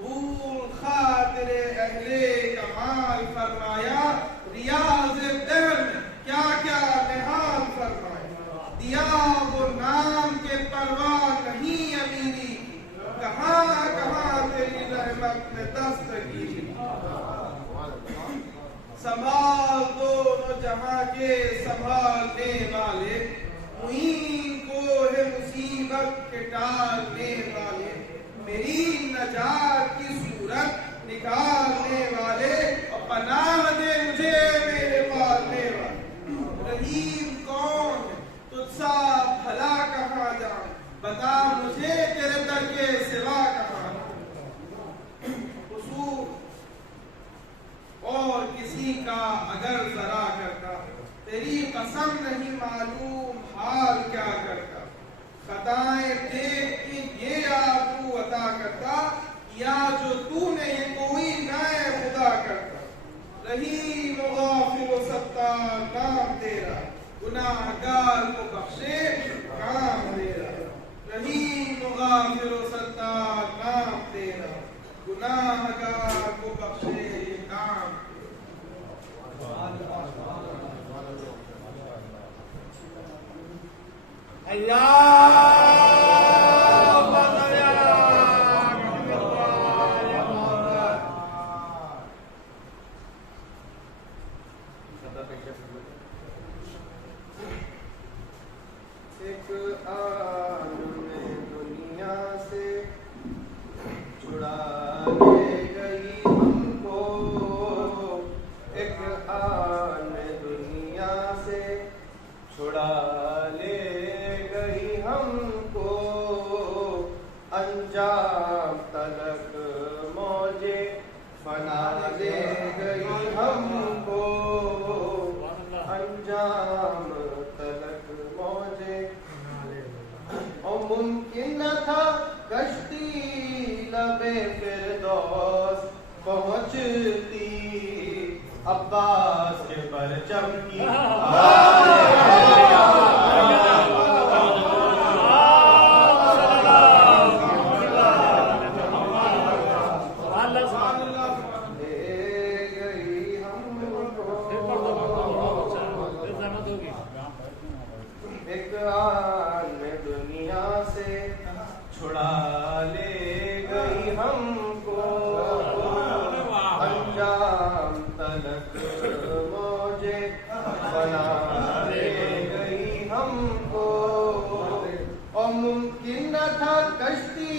قبول خاطر اہل کمال فرمایا، ریاض دہر میں کیا کیا نحال فرمایا، دیا وہ نام کے پرواہ نہیں امیری کی، کہاں کہاں تیری رحمت نے دست کی۔ سنبھال دونوں جہاں کے سنبھالنے والے، معین کو ہے مصیبت کے ٹالنے والے، میری نجات کی صورت نکالنے والے، اور پناہ دے مجھے میرے پالنے والے۔ رحیم کون ہے تجھ سا بھلا کہاں جان، بتا مجھے تیرے در کے سوا کہاں۔ قصور اور کسی کا اگر ذرا کرتا، تیری قسم نہیں معلوم حال کیا کرتا، خطائیں دیکھ کے یہ آبرو عطا کرتا، یا جو تو نے یہ کوئی نئے خدا کرتا۔ رحیم و غافر و ستار نام تیرا، گناہ گار کو بخشے کام تیرا۔ رحیم و غافر و ستار نام تیرا، گناہ گار کو بخشے کام ایک آن میں دنیا سے چھڑا لے گئی ہم کو، ایک آن میں دنیا سے چھڑا لے گئی ہم کو، انجام تلک موجے فنا لے گئی ہم کو، انجام تلک موجے۔ اور ممکن نہ تھا کشتی لبے فردوس پہنچتی، عباس کے پرچم کی ایک آن میں دنیا سے چھڑا لے گئی ہم کو، انجام تلک موجے بنا لے گئی ہم کو، اور ممکن نہ تھا کشتی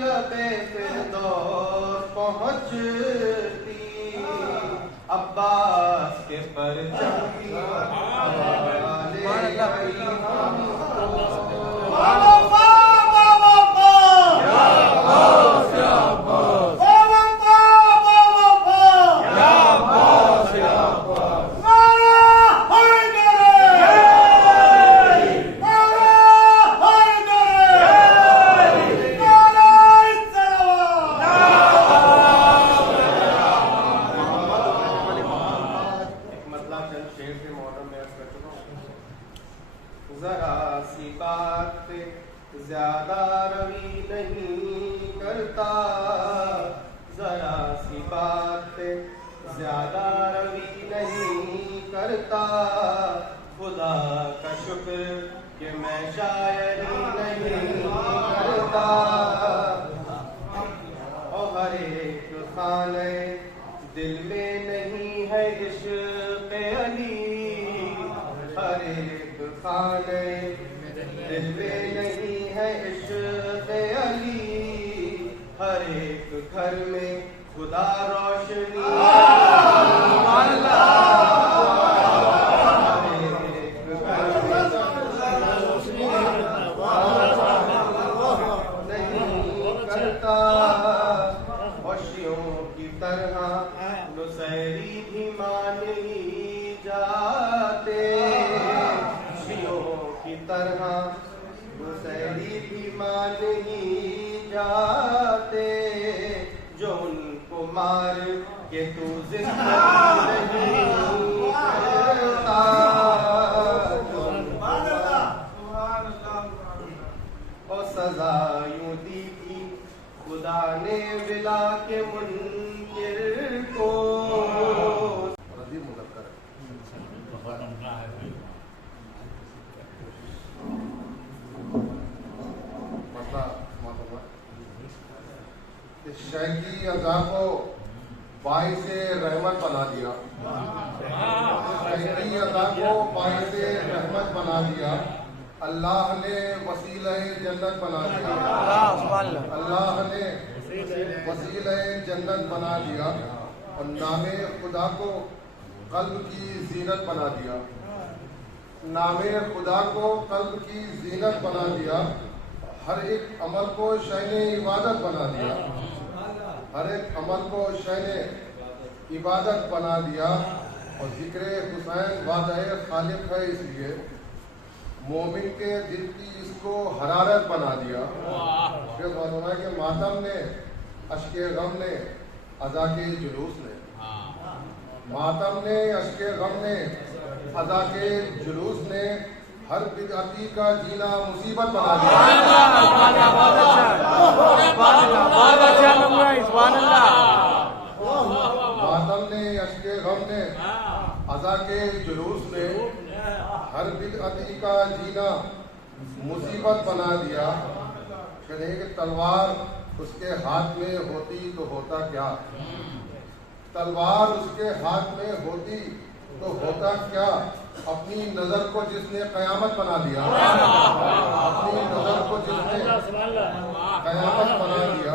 لبے فردوس پہنچتی، عباس کے پرچم کی ذرا سی بات پہ زیادہ روی نہیں کرتا، ذرا سی بات پہ زیادہ روی نہیں کرتا، خدا کا شکر کہ میں شاعری نہیں کرتا، اور ہر ایک خانہ دل میں نہیں ہے عشق علی، ہر ایک خانہ دل میں نہیں ہے عشق علی، ہر ایک گھر میں خدا روشنی نہیں کرتا، خوشیوں کی طرح نصیری بھی مان ہی جاتے، کی طرح نصیری بھی مان ہی جاتے، جو ان کو مار کے تو زندگی نہیں کرتا، اور سزا یوں دی تھی خدا نے بلا کے منکر کو عظیم مذکر ہے. مسئلہ شیخی اعضا کو باعث رحمت بنا دیا. شیخی اعضا کو باعث رحمت بنا دیا. اللہ نے وسیلہ جنت بنا دیا. اللہ نے وسیلہ جنت بنا دیا اور نام خدا کو قلب کی زینت بنا دیا. نام خدا کو قلب کی زینت بنا دیا. ہر ایک عمل کو شأن عبادت بنا دیا. ہر ایک عمل کو شأن عبادت بنا دیا. اور ذکر حسین وعدہ خالق ہے، اس لیے مومن کے دل کی اس کو حرارت بنا دیا. شیخ مولانا کے ماتم نے، اشک غم نے، اذا کے جلوس نے. ماتم نے، اشک غم نے، اذا کے جلوس نے ہر بدعتی کا جینا مصیبت بنا دیا. ماتم نے، اشک غم نے، اذا کے جلوس نے ہر بدعتی کا جینا مصیبت بنا دیا. کہنے کہ تلوار اس کے ہاتھ میں ہوتی تو ہوتا کیا. تلوار اس کے ہاتھ میں ہوتی تو ہوتا کیا. اپنی نظر کو جس نے قیامت بنا دیا. اپنی نظر کو جس نے قیامت بنا دیا.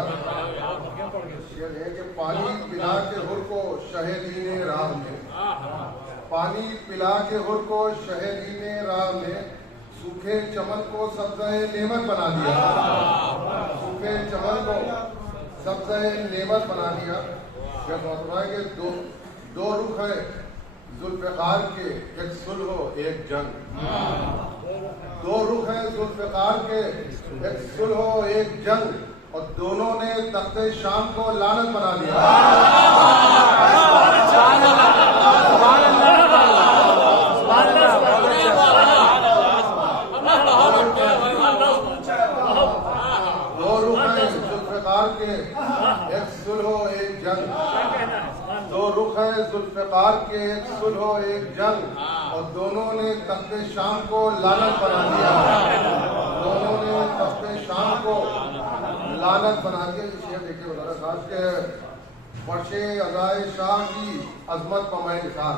یہ ہے کہ پانی پلا کے ہر کو شہدین راہ میں، پانی پلا کے ہر کو شہدین راہ میں سوکھے چمن کو سبزہ نعمت بنا دیا. سوکھے چمن کو سبزہ نعمت بنا دیا. کہ دو رخ ہے ذوالفقار کے، ایک صلح و ایک جنگ. دو رخ ہے ذوالفقار کے، ایک صلح و ایک جنگ. اور دونوں نے تخت شام کو لعنت بنا دیا. دو رخ ہے ذوالفقار کے، ایک صلح و ایک جنگ. دو رخ ہے ذوالفقار کے، ایک صلح و ایک جنگ. اور دونوں نے تخت شام کو لعنت بنا دیا. دونوں نے تخت شام کو لعنت بنا دیا. یہ دیکھیں مولانا صاحب کے فرش عزائے شاہ کی عظمت پر میں نثار.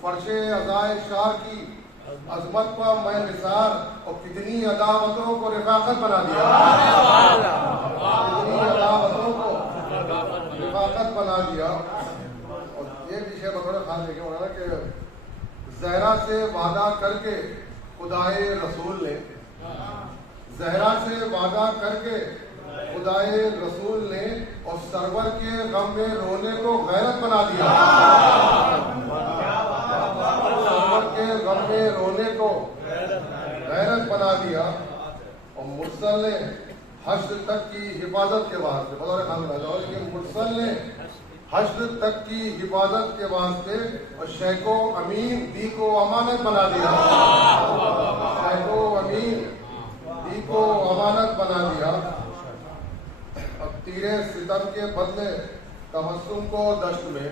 فرش عزائے شاہ کی عظمت پر میں نثار. اور کتنی عداوتوں کو رفاقت بنا دیا. کتنی عداوتوں کو رفاقت بنا دیا. اور یہ وشے بطور خاص دیکھیں مولانا کہ زہرا سے وعدہ کر کے خدائے رسول نے، زہرا سے وعدہ کر کے خدائے رسول نے اور سرور کے غم میں رونے کو غیرت بنا دیا. سرور کے غم میں رونے کو غیرت بنا دیا. اور مرسل نے حشر تک کی حفاظت کے واسطے، مرسل نے حشر تک کی حفاظت کے واسطے اور شیخ و امین دی کو امانت بنا دیا. شیخ و امین دی کو امانت بنا دیا. اب تیرے ستم کے بدلے تبسم کو دشت میں،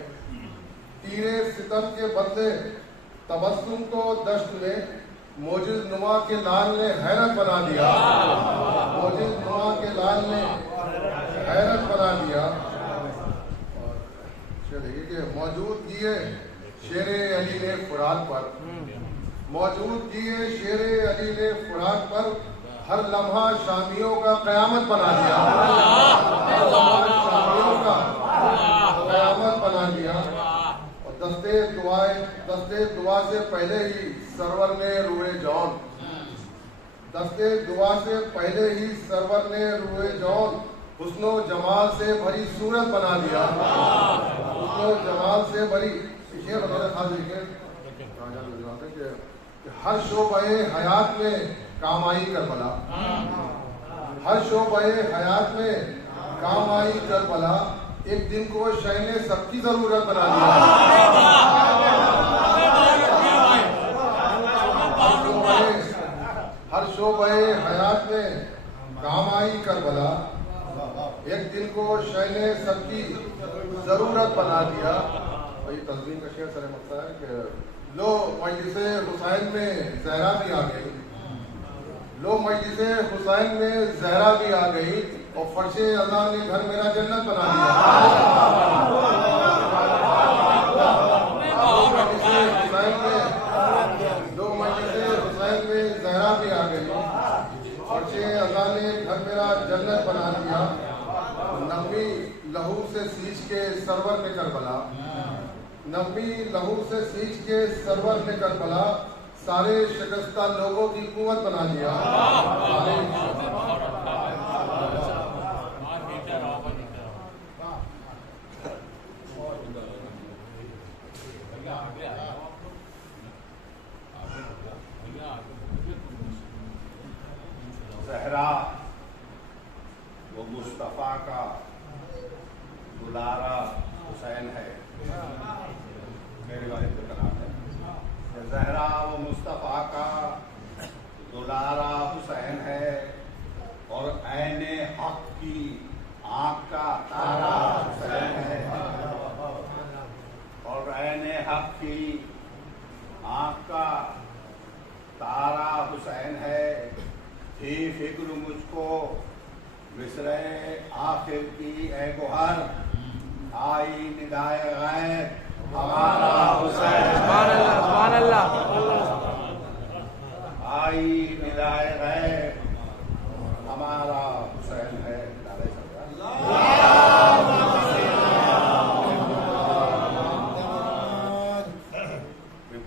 تیرے ستم کے بدلے تبسم کو دشت میں موجز نما کے لال نے حیرت بنا دیا. موجز نما کے لال نے حیرت بنا دیا. دیکھیے کہ موجود کیے شیر علی نے فرات پر، موجود کیے شیر علی نے فرات پر ہر لمحہ شامیوں کا قیامت بنا دیا. ہر لمحہ شامیوں کا قیامت بنا دیا. اور دستے دعا سے پہلے ہی سرور نے روئے جون، دستے دعا سے پہلے ہی سرور نے روئے جون حسن و جمال سے بھری صورت بنا دیا. حسن و جمال سے بھری. یہ بطور خاص کہ ہر شعبہ حیات میں کام آئی کربلا. ہر شعبہ حیات میں کام آئی کربلا. ایک دن کو شے نے سب کی ضرورت بنا دیا. ہر شعبہ حیات میں کام آئی کربلا. ایک دن کو شہ نے سب کی ضرورت بنا دیا. بھائی تصویر کا شعر سر مقصد ہے کہ لو مجلس حسین میں زہرا بھی آ گئی, لو مجلس حسین میں زہرا بھی آ گئی اور فرش ازاں نے گھر میرا جنت بنا دیا. لو مجلس حسین میں زہرا بھی آ گئی, فرش ازاں نے گھر میرا جنت بنا دیا. نغمی لہو سے سینچ کے سرور نے کربلا, نغمی لہو سے سینچ کے سرور نے کربلا, سارے شکستہ لوگوں کی قوت بنا دیا. زہرا وہ مصطفیٰ کا دلارا حسین ہے. میری والد کا نام ہے. زہرا وہ مصطفیٰ کا دلارا حسین ہے اور عین حق کی آنکھ کا تارا حسین ہے, اور عین حق کی آنکھ کا تارا حسین ہے. تھی فکر مجھ کو مصرعِ آخر کی اے گوہر, آئی ندائے غیر ہمارا حسین. سبحان اللہ. آئی ندائے غیر ہمارا حسین ہے.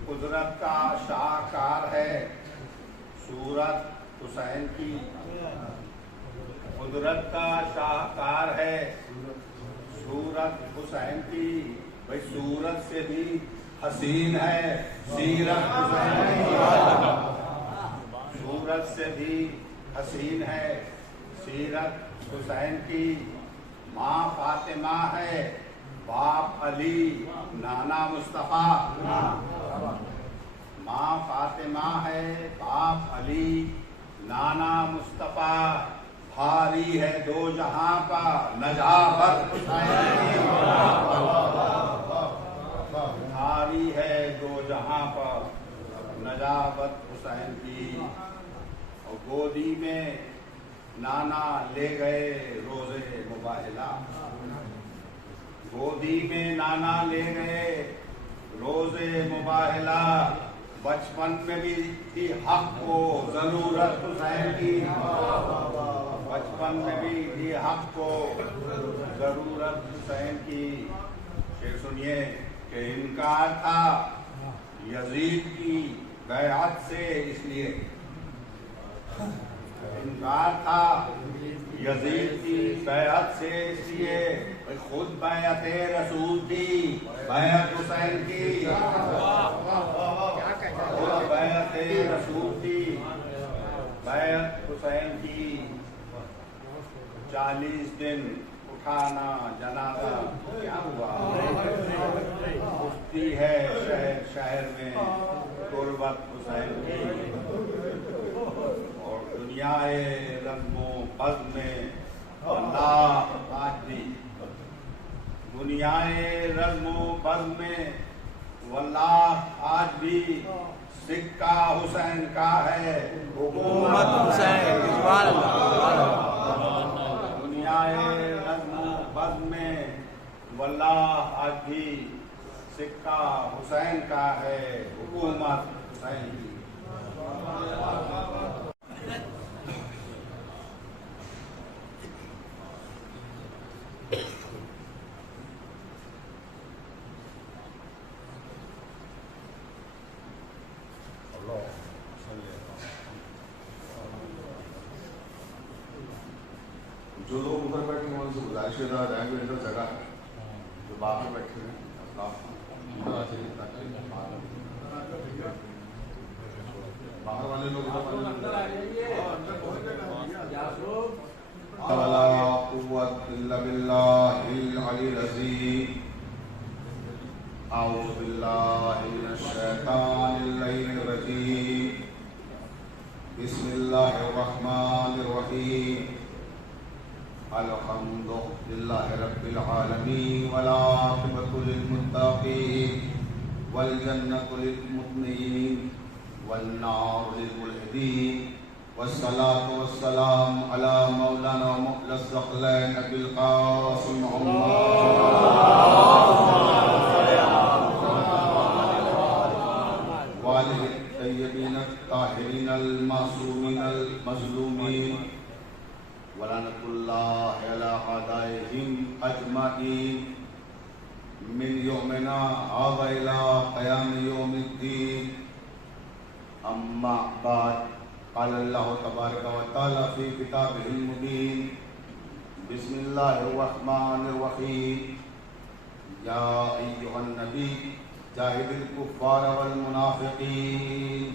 قدرت کا شاہکار ہے صورت حسین کی, قدرت کا شاہکار ہے صورت حسین کی. بھائی صورت سے بھی حسین ہے سیرت حسین کی, صورت سے بھی حسین ہے سیرت حسین کی. ماں فاطمہ ہے باپ علی نانا مصطفیٰ, ماں فاطمہ ہے باپ علی نانا مصطفیٰ. بھاری ہے دو جہاں کا نجابت حسین کی, بھاری ہے دو جہاں پر نجابت حسین کی. اور گودی میں نانا لے گئے روزے مباہلہ, گودی میں نانا لے گئے روزے مباہلہ. بچپن میں بھی تھی حق کو ضرورت حسین کی, بچپن میں بھی تھی حق کو ضرورت حسین کی. شعر سنیے کہ انکار تھا یزید کی بیعت سے, اس لیے انکار تھا یزید کی بیعت سے, اس لیے خود بیعت رسول تھی بیعت حسین کی, خود بیعت رسول تھی بیعت حسین کی. 40 دن اٹھانا جنازہ کیا ہوا, اٹھتی ہے شہر شہر میں تربت حسین کی. اور دنیا رزم و بزم میں اللہ آج بھی, دنیا رزم و بزم میں واللہ آج بھی سکہ حسین کا ہے حکومت حسین. سبحان اللہ. دنیا رزم و بزم میں واللہ آج بھی سکہ حسین کا ہے حکومت حسین کی. جو لوگ ادھر بیٹھے ہیں ان سے گزارش ہے جائیں گے ادھر جگہ ہے, جو باہر بیٹھے ہیں ادھر آ جائیے باہر والے لوگ ولا قوة إلا بالله العلي العظيم. أعوذ بالله من الشيطان اللعين الرجيم. بسم الله الرحمن الرحيم. الحمدللہ رب العالمین والعاقبۃ للمتقین والجنۃ للمطمئنین والنار للملحدین والصلاة والسلام علی مولانا ومولا الثقلین ابی القاسم وآلہ الطیبین الطاہرین المعصومین المظلومین ولعنۃ اللہ علی اعدائہم اجمعین من یومنا هذا الی قیام یوم الدین. اما بعد قال اللہ تبارک و تعالی فی کتابہ المبین بسم اللہ الرحمن الرحیم یا ایھا النبی جاہد الکفار والمنافقین.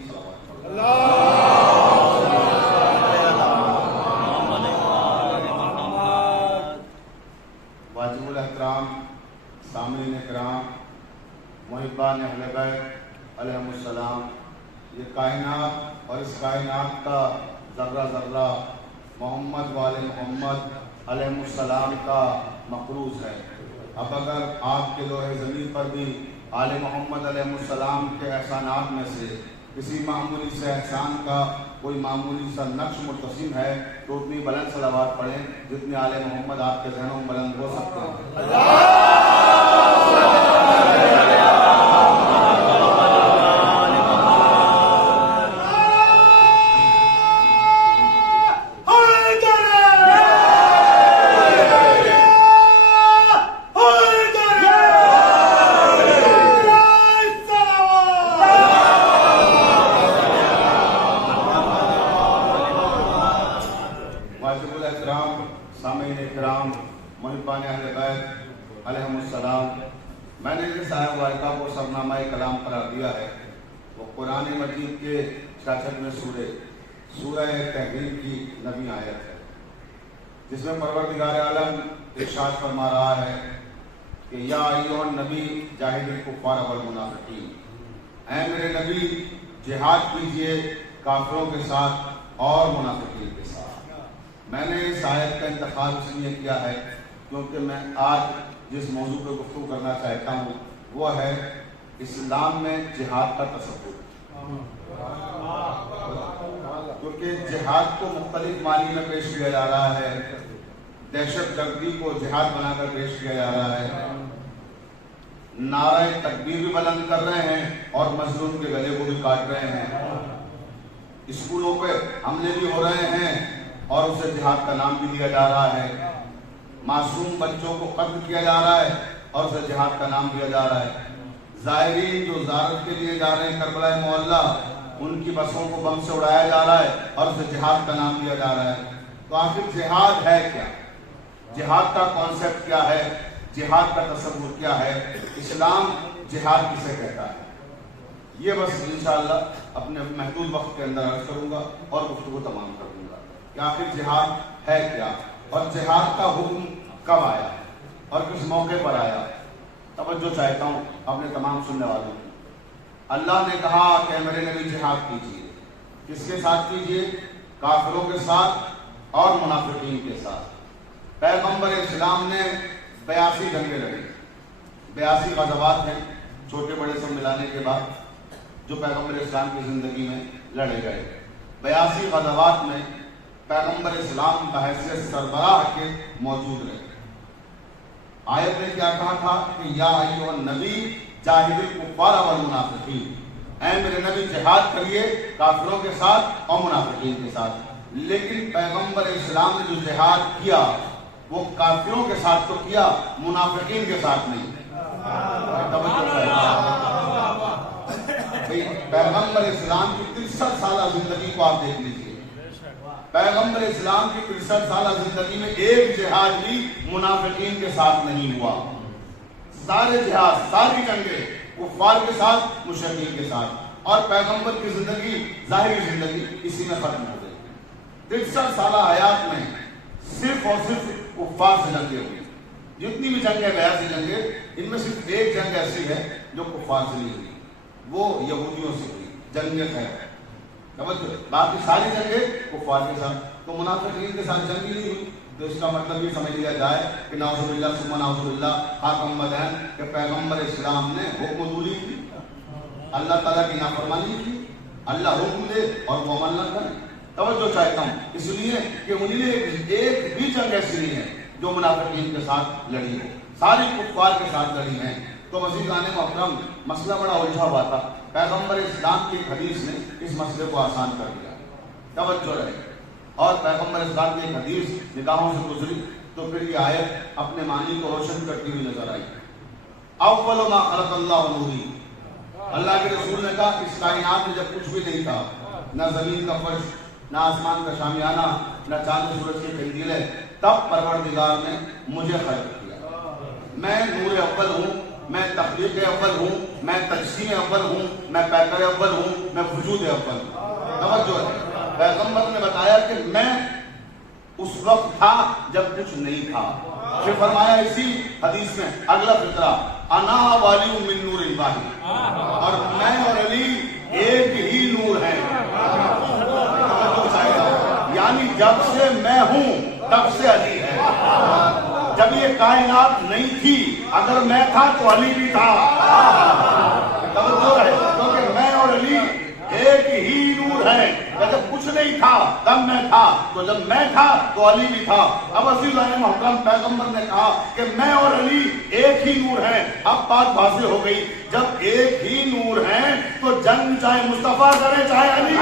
واجب الاحترام سامعین اکرام محبان اہل بیت علیہم السلام، یہ کائنات اور اس کائنات کا ذرہ ذرہ محمد وآل محمد علیہ السلام کا مقروض ہے. اب اگر آپ کے لوح زمین پر بھی آل محمد علیہ السلام کے احسانات میں سے کسی معمولی سے احسان کا کوئی معمولی سا نقش مرتسم ہے تو اتنی بلند صلوات پڑھیں جتنے آل محمد آپ کے ذہنوں میں بلند ہو سکتے ہیں. میں نے جس آیت واحدہ کو سرنامہ کلام قرار دیا ہے وہ قرآن مجید کے 66ویں سورہ تحریم کی نویں آیت ہے، جس میں پروردگار عالم ارشاد فرما رہا ہے کہ یا ایھا النبی جاہد الکفار والمنافقین، اے میرے نبی جہاد کیجئے کافروں کے ساتھ اور منافقین کے ساتھ. میں نے اس آیت کا انتخاب اس لیے کیا ہے کیونکہ میں آج جس موضوع پہ گفتگو کرنا چاہتا ہوں وہ ہے اسلام میں جہاد کا تصور. کیونکہ جہاد کو مختلف معنی میں پیش کیا جا رہا ہے، دہشت گردی کو جہاد بنا کر پیش کیا جا رہا ہے، نعرہ تکبیر بھی بلند کر رہے ہیں اور مظلوم کے گلے کو بھی کاٹ رہے ہیں، اسکولوں پہ حملے بھی ہو رہے ہیں اور اسے جہاد کا نام بھی دیا جا رہا ہے، معصوم بچوں کو قتل کیا جا رہا ہے اور اسے جہاد کا نام دیا جا رہا ہے، زائرین جو زیارت کے لیے جا رہے ہیں کربلا معلیٰ ان کی بسوں کو بم سے اڑایا جا رہا ہے اور اسے جہاد کا نام دیا جا رہا ہے. تو آخر جہاد ہے کیا؟ جہاد کا کانسیپٹ کیا ہے؟ جہاد کا تصور کیا ہے؟ اسلام جہاد کسے کہتا ہے؟ یہ بس انشاءاللہ اپنے محدود وقت کے اندر عرض کروں گا اور گفتگو تمام کر دوں گا کہ آخر جہاد ہے کیا اور جہاد کا حکم کب آیا اور کس موقع پر آیا. توجہ چاہتا ہوں اپنے تمام سننے والوں کی. اللہ نے کہا کہ میرے نبی جہاد کیجیے. کس کے ساتھ کیجیے؟ کافروں کے ساتھ اور منافقین کے ساتھ. پیغمبر اسلام نے 82 جنگیں لڑی، 82 غزوات ہیں چھوٹے بڑے سب ملانے کے بعد جو پیغمبر اسلام کی زندگی میں لڑے گئے. 82 غزوات میں پیغمبر اسلام کا حیثیت سربراہ کے موجود رہے. آیت نے کیا کہا تھا کہ یا ایھا النبی جاہد الکفار والمنافقین، اے میرے نبی جہاد کریے کافروں کے ساتھ اور منافقین کے ساتھ. لیکن پیغمبر اسلام نے جو جہاد کیا وہ کافروں کے ساتھ تو کیا، منافقین کے ساتھ نہیں. پیغمبر اسلام کی 63 سالہ زندگی کو آپ دیکھ لیجیے. پیغمبر اسلام کی 63 سالہ زندگی میں ایک جہاد بھی منافقین کے ساتھ نہیں ہوا. سارے جہاد، ساری جنگیں کفار کے ساتھ، مشرکین کے ساتھ، اور پیغمبر کی زندگی، ظاہری زندگی اسی میں ختم ہو گئی. 63 سالہ حیات میں صرف اور صرف کفار سے جنگیں ہوئی. جتنی بھی جنگیں 82 جنگیں، ان میں صرف ایک جنگ ایسی ہے جو کفار سے نہیں ہوئی، وہ یہودیوں سے ہوئی، جنگ خیبر. باقی ساری جنگیں کفار کے ساتھ. تو منافقین کے ساتھ جنگ ہی نہیں ہوئی. تو اس کا مطلب یہ سمجھ لیا جائے کہ نعوذ باللہ ثم نعوذ باللہ خاتم مدین کہ پیغمبر اسلام نے حکم دوری کی، اللہ تعالیٰ کی نافرمانی کی، اللہ حکم دے اور وہ عمل نہ کرے۔ توجہ چاہتا ہوں اس لیے کہ انہوں نے ایک بھی جنگ ایسی نہیں ہے جو منافقین کے ساتھ لڑی ہو، ساری کفار کے ساتھ لڑی ہیں۔ تو عزیزان محترم مسئلہ بڑا الجھا ہوا تھا، پیغمبر اسلام کی حدیث نے اس مسئلے کو آسان کر دیا۔ توجہ رہے، اور پیغمبر اسلام کی حدیث نگاہوں سے گزری تو پھر یہ آیت اپنے معنی کو روشن کرتی ہوئی نظر آئی۔ اول ما خلق اللہ نوری، اللہ کے رسول نے کہا اس کائنات میں جب کچھ بھی نہیں تھا، نہ زمین کا فرش، نہ آسمان کا شامیانہ، نہ چاند سورج کے قندیلے، تب پروردگار نے مجھے خلق کیا۔ میں نور اول ہوں، میں تخلیق اول ہوں، میں تجسیم اول ہوں، میں پیکر اول ہوں، میں وجود اول ہوں۔ توجہ ہے، پیغمبر نے بتایا کہ میں اس وقت تھا جب کچھ نہیں تھا۔ پھر فرمایا اسی حدیث میں اگلا فقرہ، انا والی من نور الواحد، اور میں اور علی ایک ہی نور ہیں۔ یعنی جب سے میں ہوں تب سے علی ہے۔ جب یہ کائنات نہیں تھی، اگر میں تھا تو علی بھی تھا۔ توجہ ہے، کیونکہ میں اور علی ایک ہی نور ہے۔ جب کچھ نہیں تھا تب میں تھا، تو جب میں تھا تو علی بھی تھا۔ اب عزیزان محترم پیغمبر نے کہا کہ میں اور علی ایک ہی نور ہیں۔ اب بات واضح ہو گئی، جب ایک ہی نور ہیں تو جنگ چاہے مصطفیٰ کرے چاہے علی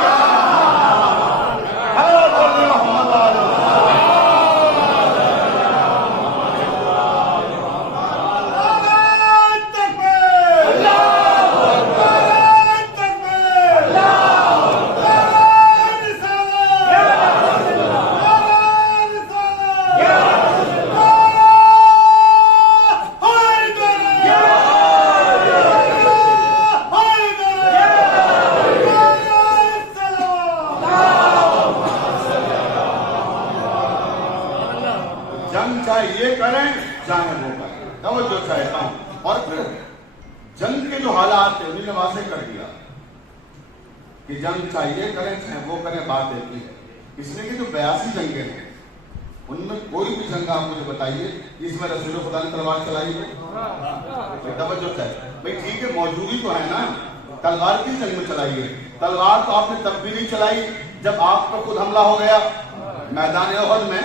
جنگ چاہیے کریں چاہے وہ کریں، بات ایک ہی ہے۔ اس میں کہ جو 82 جنگیں ہیں ان میں کوئی بھی جنگ آپ مجھے بتائیے جس میں رسول خدا نے تلوار چلائی ہو؟ توجہ چاہیے بھائی، ٹھیک ہے موجودی تو ہے نا، تلوار کی جنگ میں چلائی ہے؟ تلوار تو آپ نے تب بھی نہیں چلائی جب آپ پر خود حملہ ہو گیا۔ میدان احد میں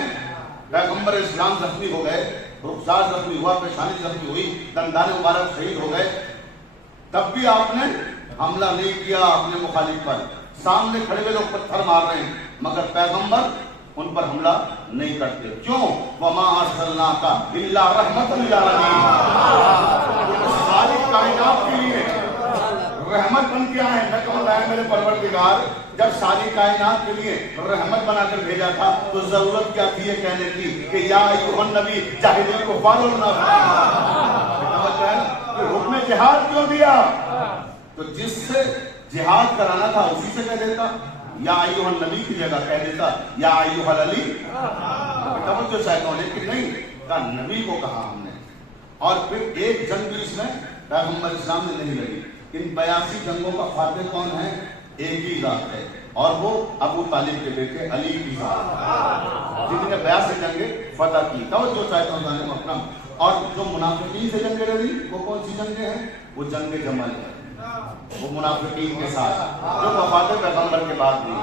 پیغمبر اسلام زخمی ہو گئے، رخسار زخمی ہوا، پیشانی زخمی ہوئی، دندان مبارک شہید ہو گئے، تب بھی آپ نے حملہ نہیں کیا اپنے مخالف پر۔ سامنے کھڑے ہوئے لوگ پتھر مار رہے ہیں مگر پیغمبر ان پر حملہ نہیں کرتے۔ کیوں؟ وما ارسلناک الا رحمۃ للعالمین، ساری کائنات کے لیے رحمت بن کے آئے۔ میں کہوں گا میرے پروردگار جب ساری کائنات کے لیے رحمت بنا کر بھیجا تھا تو ضرورت کیا تھی یہ کہنے کی کہ یا ایھا النبی جاہد الکفار والمنافقین؟ حکم جہاد کیوں دیا؟ تو جس سے جہاد کرانا تھا اسی سے کہہ دیتا، یا ایھا النبی کی جگہ کہہ دیتا یا ایھا العلی۔ توجہ چاہتا ہوں، لیکن نہیں کہا، نبی کو کہا ہم نے۔ اور پھر ایک جنگ بھی اس میں پیغمبر اسلام نے نہیں لڑی۔ ان 82 جنگوں کا فاتح کون ہے؟ ایک ہی ذات ہے، اور وہ ابو طالب کے بیٹے علی کی ذات، جن نے 82 جنگیں فتح کی۔ توجہ چاہتا ہوں جانے محترم، اور جو منافقین سے جنگیں لڑی وہ کون سی جنگیں ہیں؟ وہ جنگ جمل ہے، وہ منافقین کے ساتھ جو وفات پیغمبر کے بعد ہوئی۔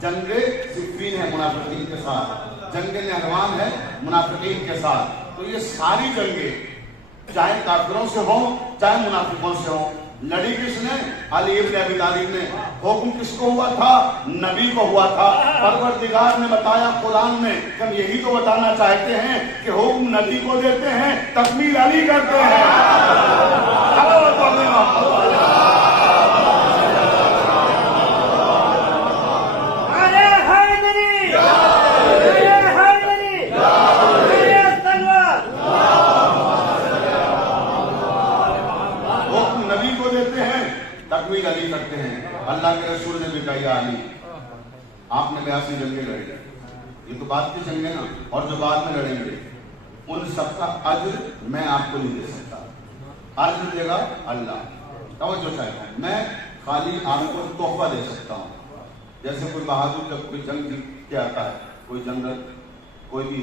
جنگ صفین ہے منافقین کے ساتھ، جنگ نہروان ہے منافقین کے ساتھ۔ تو یہ ساری جنگیں چاہے کافروں سے ہوں چاہے منافقوں سے ہوں، لڑی کس نے؟ علی ابن ابی طالب نے۔ حکم کس کو ہوا تھا؟ نبی کو ہوا تھا۔ پروردگار نے بتایا قرآن میں، ہم یہی تو بتانا چاہتے ہیں کہ حکم نبی کو دیتے ہیں، تکمیل علی کرتے ہیں۔ تکمیل علی کرتے ہیں۔ اللہ کے رسول نے بھی کہا یا علی، آپ نے 82 جنگیں لڑی، یہ تو بعد کی جنگیں نا، اور جو بعد میں لڑیں گے ان سب کا اجر میں آپ کو نہیں دے سکتا، اجر دے گا اللہ۔ توجہ چاہتا ہوں، میں خالی آپ کو تحفہ دے سکتا ہوں۔ جیسے کوئی بہادر جب کوئی جنگ جیت کے آتا ہے، کوئی جنرل کوئی بھی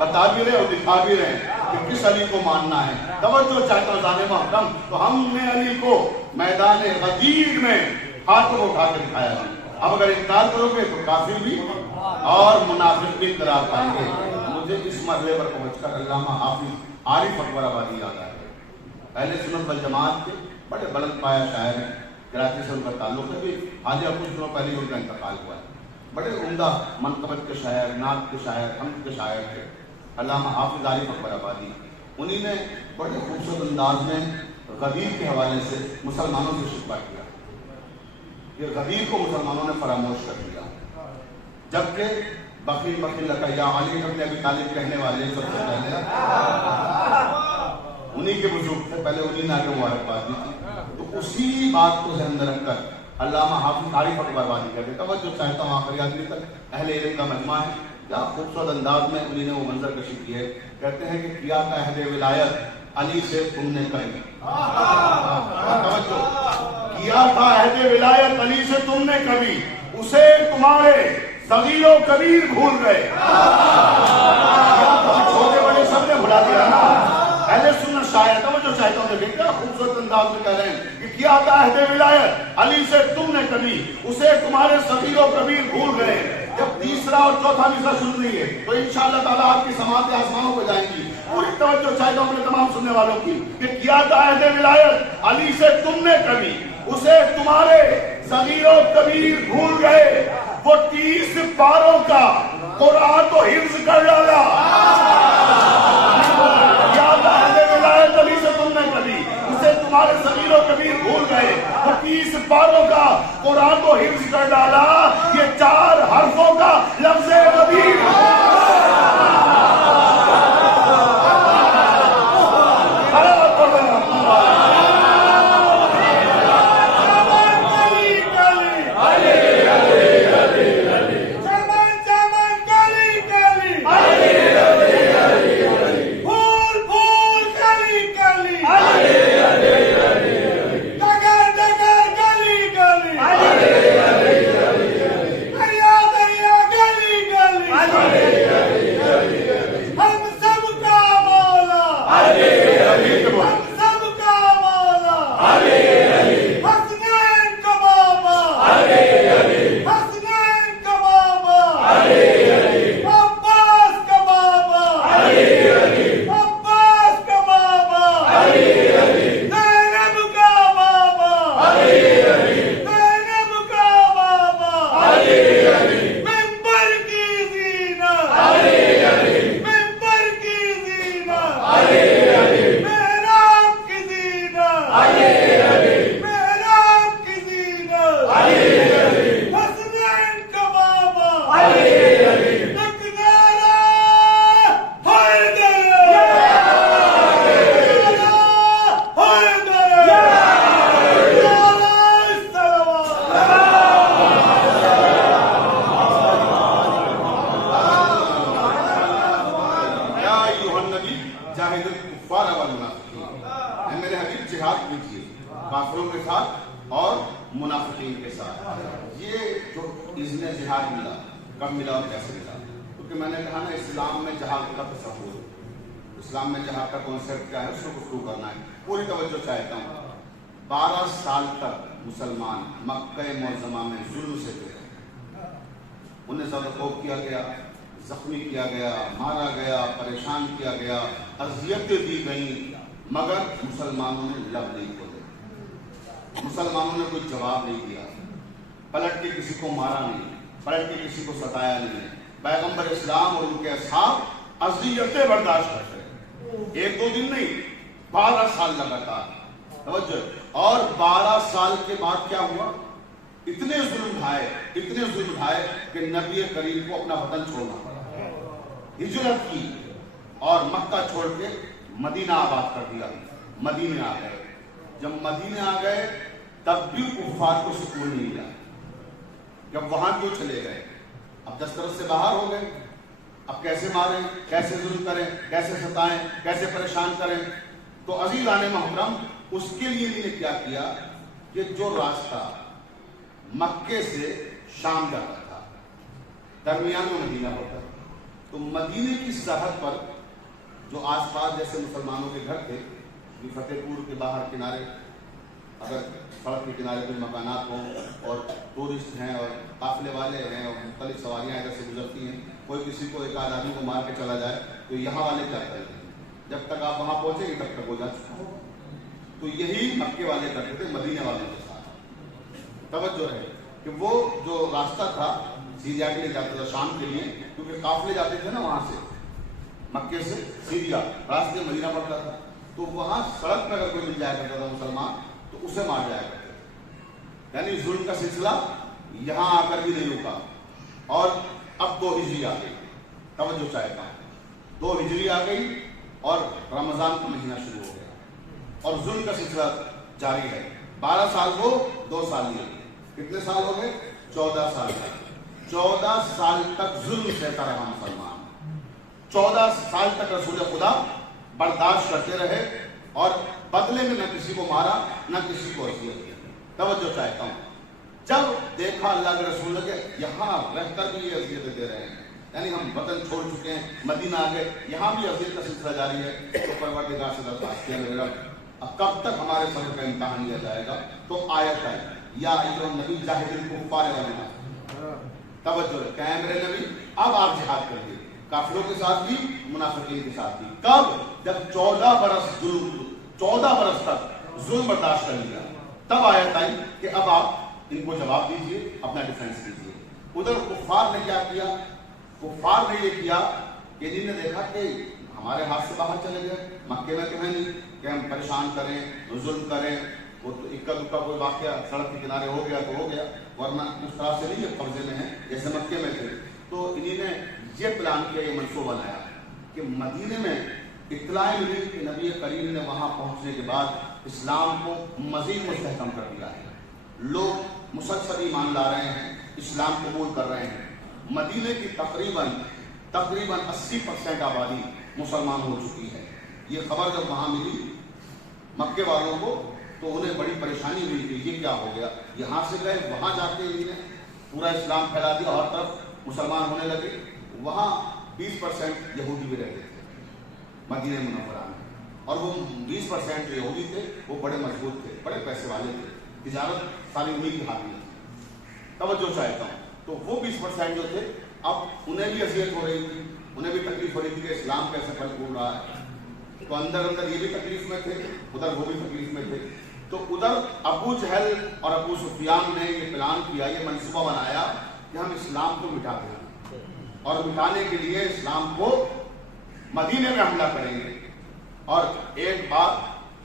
بتا بھی رہے اور دکھا بھی رہے ہیں کہ کس علی کو ماننا ہے. توجہ چاہتا ہوں جانے محترم, تو ہم نے علی کو میدان غدیر میں ہاتھوں اٹھا کے دکھایا ہے. اب اگر انکار کرو گے تو کافر بھی اور منافق بھی قرار پائیں گے. مجھے اس مرحلے پر پہنچ کر علامہ حافظ عارف اکبر آبادی یاد آ گئے. اہل سنت والجماعت کے بڑے بلند پایا شاعر ہیں, کراچی سے ان کا تعلق ہے, بھی حالیہ کچھ دنوں پہلے ان کا انتقال ہوا ہے. بڑے عمدہ منقبت کے شاعر, نعت کے شاعر, حمد کے شاعر تھے علامہ حافظ عارف اکبر آبادی. انہی نے بڑے خوبصورت انداز میں غدیر کے حوالے سے مسلمانوں سے شکوہ کیا کہ غدیر کو مسلمانوں نے فراموش کر دیا, جبکہ بخیل بخیل لکا یا علی ابن ابی طالب کہنے والے سب سے پہلے انہی کے بزرگ تھے, پہلے انہی نے آگے مبارکباد دی تھی. تو اسی بات کو ذہن میں رکھ کر علامہ حافظ عارف اکبر آبادی کہتے. توجہ چاہتا ہوں آخری آدمی تک, اہل علم کا مجمع ہے, کیا خوبصورت انداز میں انہوں نے وہ منظر کشی کی ہے. کہتے ہیں کہ کیا تھا عہد ولایت علی سے تم نے کہی. توجہ, کیا تھا عہد ولایت علی سے تم نے کبھی, اسے تمہارے صغیر و کبیر بھول گئے. چھوٹے بڑے سب نے بھلا دیا نا. اہل سنت شاعر, توجہ چاہتا ہوں, دیکھیں کیا خوبصورت انداز میں کہہ رہے ہیں کہ کیا تھا عہد ولایت علی سے تم نے کبھی, اسے تمہارے صغیر و کبیر بھول گئے. جب تیسرا اور چوتھا مصرع سن لیے تو انشاءاللہ تعالیٰ آپ کی سماعتیں آسمانوں پہ جائیں گی. پوری توجہ چاہتا ہوں اپنے تمام سننے والوں کی کہ کیا تھا عہد ولایت علی سے تم نے کبھی, اسے تمہارے صغیر و کبیر بھول گئے. وہ 30 پاروں کا قرآن تو حفظ کر ڈالا. کیا تھا عہد ولایت علی سے تم نے کبھی, اسے تمہارے صغیر و کبیر بھول گئے. وہ 30 پاروں کا قرآن تو حفظ کر ڈالا. یہ 4 حرفوں کا لفظ غدیر. کافروں کے ساتھ اور منافقین کے ساتھ. یہ جو اذن جہاد ملا, کب ملا اور کیسے ملا؟ کیونکہ میں نے کہا نا اسلام میں جہاد کا تصور, اسلام میں جہاد کا کانسیپٹ کیا ہے اس کو گفتگو کرنا ہے. پوری توجہ چاہتا ہوں. 12 سال تک مسلمان مکہ معظمہ میں ظلم سے گئے, انہیں زدوکوب کیا گیا, زخمی کیا گیا, مارا گیا, پریشان کیا گیا, اذیتیں دی گئیں, مگر مسلمانوں نے لب نہیں کھولے, مسلمانوں نے کوئی جواب نہیں دیا, پلٹ کے کسی کو مارا نہیں, پلٹ کے کسی کو ستایا نہیں. پیغمبر اسلام اور ان کے اصحاب اذیتیں برداشت کرتے ہیں, 1-2 دن نہیں, 12 سال لگاتار. توجہ. اور 12 سال کے بعد کیا ہوا؟ اتنے ظلم ڈھائے کہ نبی کریم کو اپنا وطن چھوڑنا پڑا, ہجرت کی اور مکہ چھوڑ کے مدینہ آباد کر دیا. مدینے آ گئے. جب مدینے آ گئے تب بھی کفار کو سکون نہیں ملا. جب وہاں کیوں چلے گئے؟ اب دسترس سے باہر ہو گئے, اب کیسے ماریں, کیسے ظلم کریں, کیسے ستائیں, کیسے پریشان کریں. تو عزیزان محترم, اس کے لیے انہوں نے کیا کیا کہ جو راستہ مکے سے شام جاتا تھا, درمیان میں مدینہ ہوتا, تو مدینے کی سرحد پر جو آس پاس جیسے مسلمانوں کے گھر تھے، فتح پور کے باہر کنارے اگر سڑک کے کنارے کوئی مکانات ہوں اور ٹورسٹ ہیں اور قافلے والے ہیں اور مختلف سواریاں ادھر سے گزرتی ہیں، کوئی کسی کو ایک آدھ آدمی کو مار کے چلا جائے تو یہاں والے کیا کریں گے؟ جب تک آپ وہاں پہنچیں گے تب تک ہو جا چکا ہو. تو یہی مکے والے کرتے تھے مدینے والوں کے ساتھ. توجہ رہے کہ وہ جو راستہ تھا سیریا کے لیے جاتا تھا، شام کے لیے، کیونکہ قافلے جاتے تھے نا وہاں سے، مکے سے سیریا راستے مدینہ پڑتا تھا، تو وہاں سڑک پہ اگر کوئی مل جایا کرتا تھا مسلمان تو اسے مار جایا کرتے تھے. یعنی ظلم کا سلسلہ یہاں آ کر بھی نہیں رکا. اور اب 2 ہجری آ گئی، توجہ چاہتا ہوں، 2 ہجری آ گئی اور رمضان کا مہینہ شروع ہو گیا اور ظلم کا سلسلہ جاری ہے. 12 سال وہ 2 سال یہ، کتنے سال ہو گئے؟ 14 سال. 14 سال تک ظلم سہتا رہا مسلمان. 14 سال تک رسول خدا برداشت کرتے رہے اور بدلے میں نہ کسی کو مارا نہ کسی کو اذیت کی. توجہ چاہتا ہوں، جب دیکھا اللہ کے رسول نے کہ یہاں رہ کر بھی یہ اذیتیں دے رہے ہیں، یعنی ہم وطن چھوڑ چکے ہیں، مدینہ آ گئے، یہاں بھی اذیت کا سلسلہ جاری ہے، تو پروردگار سے درخواست کیا میرے رب اب کب تک ہمارے صبر کا امتحان لیا جائے گا؟ تو آیت ہے یا ایھا النبی جاہد الکفار والمنافقین. توجہ ہے کہ میرے نبی اب آپ جہاد کریے، کافروں کے ساتھ بھی منافقین کے ساتھ بھی. کب؟ جب 14 برس تک ظلم برداشت کر لیا، تب آیت آئی کہ اب آپ ان کو جواب دیجئے، اپنا ڈیفنس کیجئے. ادھر کفار نے کیا کیا؟ کفار نے یہ کیا کہ جن نے دیکھا کہ ہمارے ہاتھ سے باہر چلے گئے، مکے میں تو ہے نہیں کہ ہم پریشان کریں ظلم کریں، وہ تو اکا دکا کوئی واقعہ سڑک کے کنارے ہو گیا تو ہو گیا، ورنہ اس طرح سے نہیں ہے قبضے میں ہے جیسے مکے میں تھے. تو انہی نے یہ پلان کیا، یہ منصوبہ بنایا کہ مدینے میں اطلاع ملی کہ نبی کریم نے وہاں پہنچنے کے بعد اسلام کو مزید مستحکم کر دیا ہے، لوگ مسلسل ایمان لا رہے ہیں، اسلام قبول کر رہے ہیں. مدینے کی تقریباً 80% آبادی مسلمان ہو چکی ہے. یہ خبر جب وہاں ملی مکے والوں کو تو انہیں بڑی پریشانی ہوئی کہ یہ کیا ہو گیا. یہاں سے گئے وہاں جا کے انہوں نے پورا اسلام پھیلا دیا، ہر طرف مسلمان ہونے لگے. وہاں 20% یہودی بھی رہتے تھے مدینہ منورہ میں، اور وہ 20% جو یہودی تھے وہ بڑے مضبوط تھے، بڑے پیسے والے تھے، تجارت ساری انہیں کی ہاتھ میں تھی. توجہ چاہتا ہوں، تو وہ 20% جو تھے اب انہیں بھی اذیت ہو رہی تھی، انہیں بھی تکلیف ہو رہی تھی کہ اسلام کیسے پھل پھول رہا ہے. تو اندر یہ بھی تکلیف میں تھے، ادھر وہ بھی تکلیف میں تھے. تو ادھر ابو جہل اور ابو سفیان نے یہ پلان کیا، یہ منصوبہ بنایا کہ ہم اسلام کو مٹا دیں اور مٹانے کے لیے اسلام کو مدینے میں حملہ کریں گے، اور ایک بار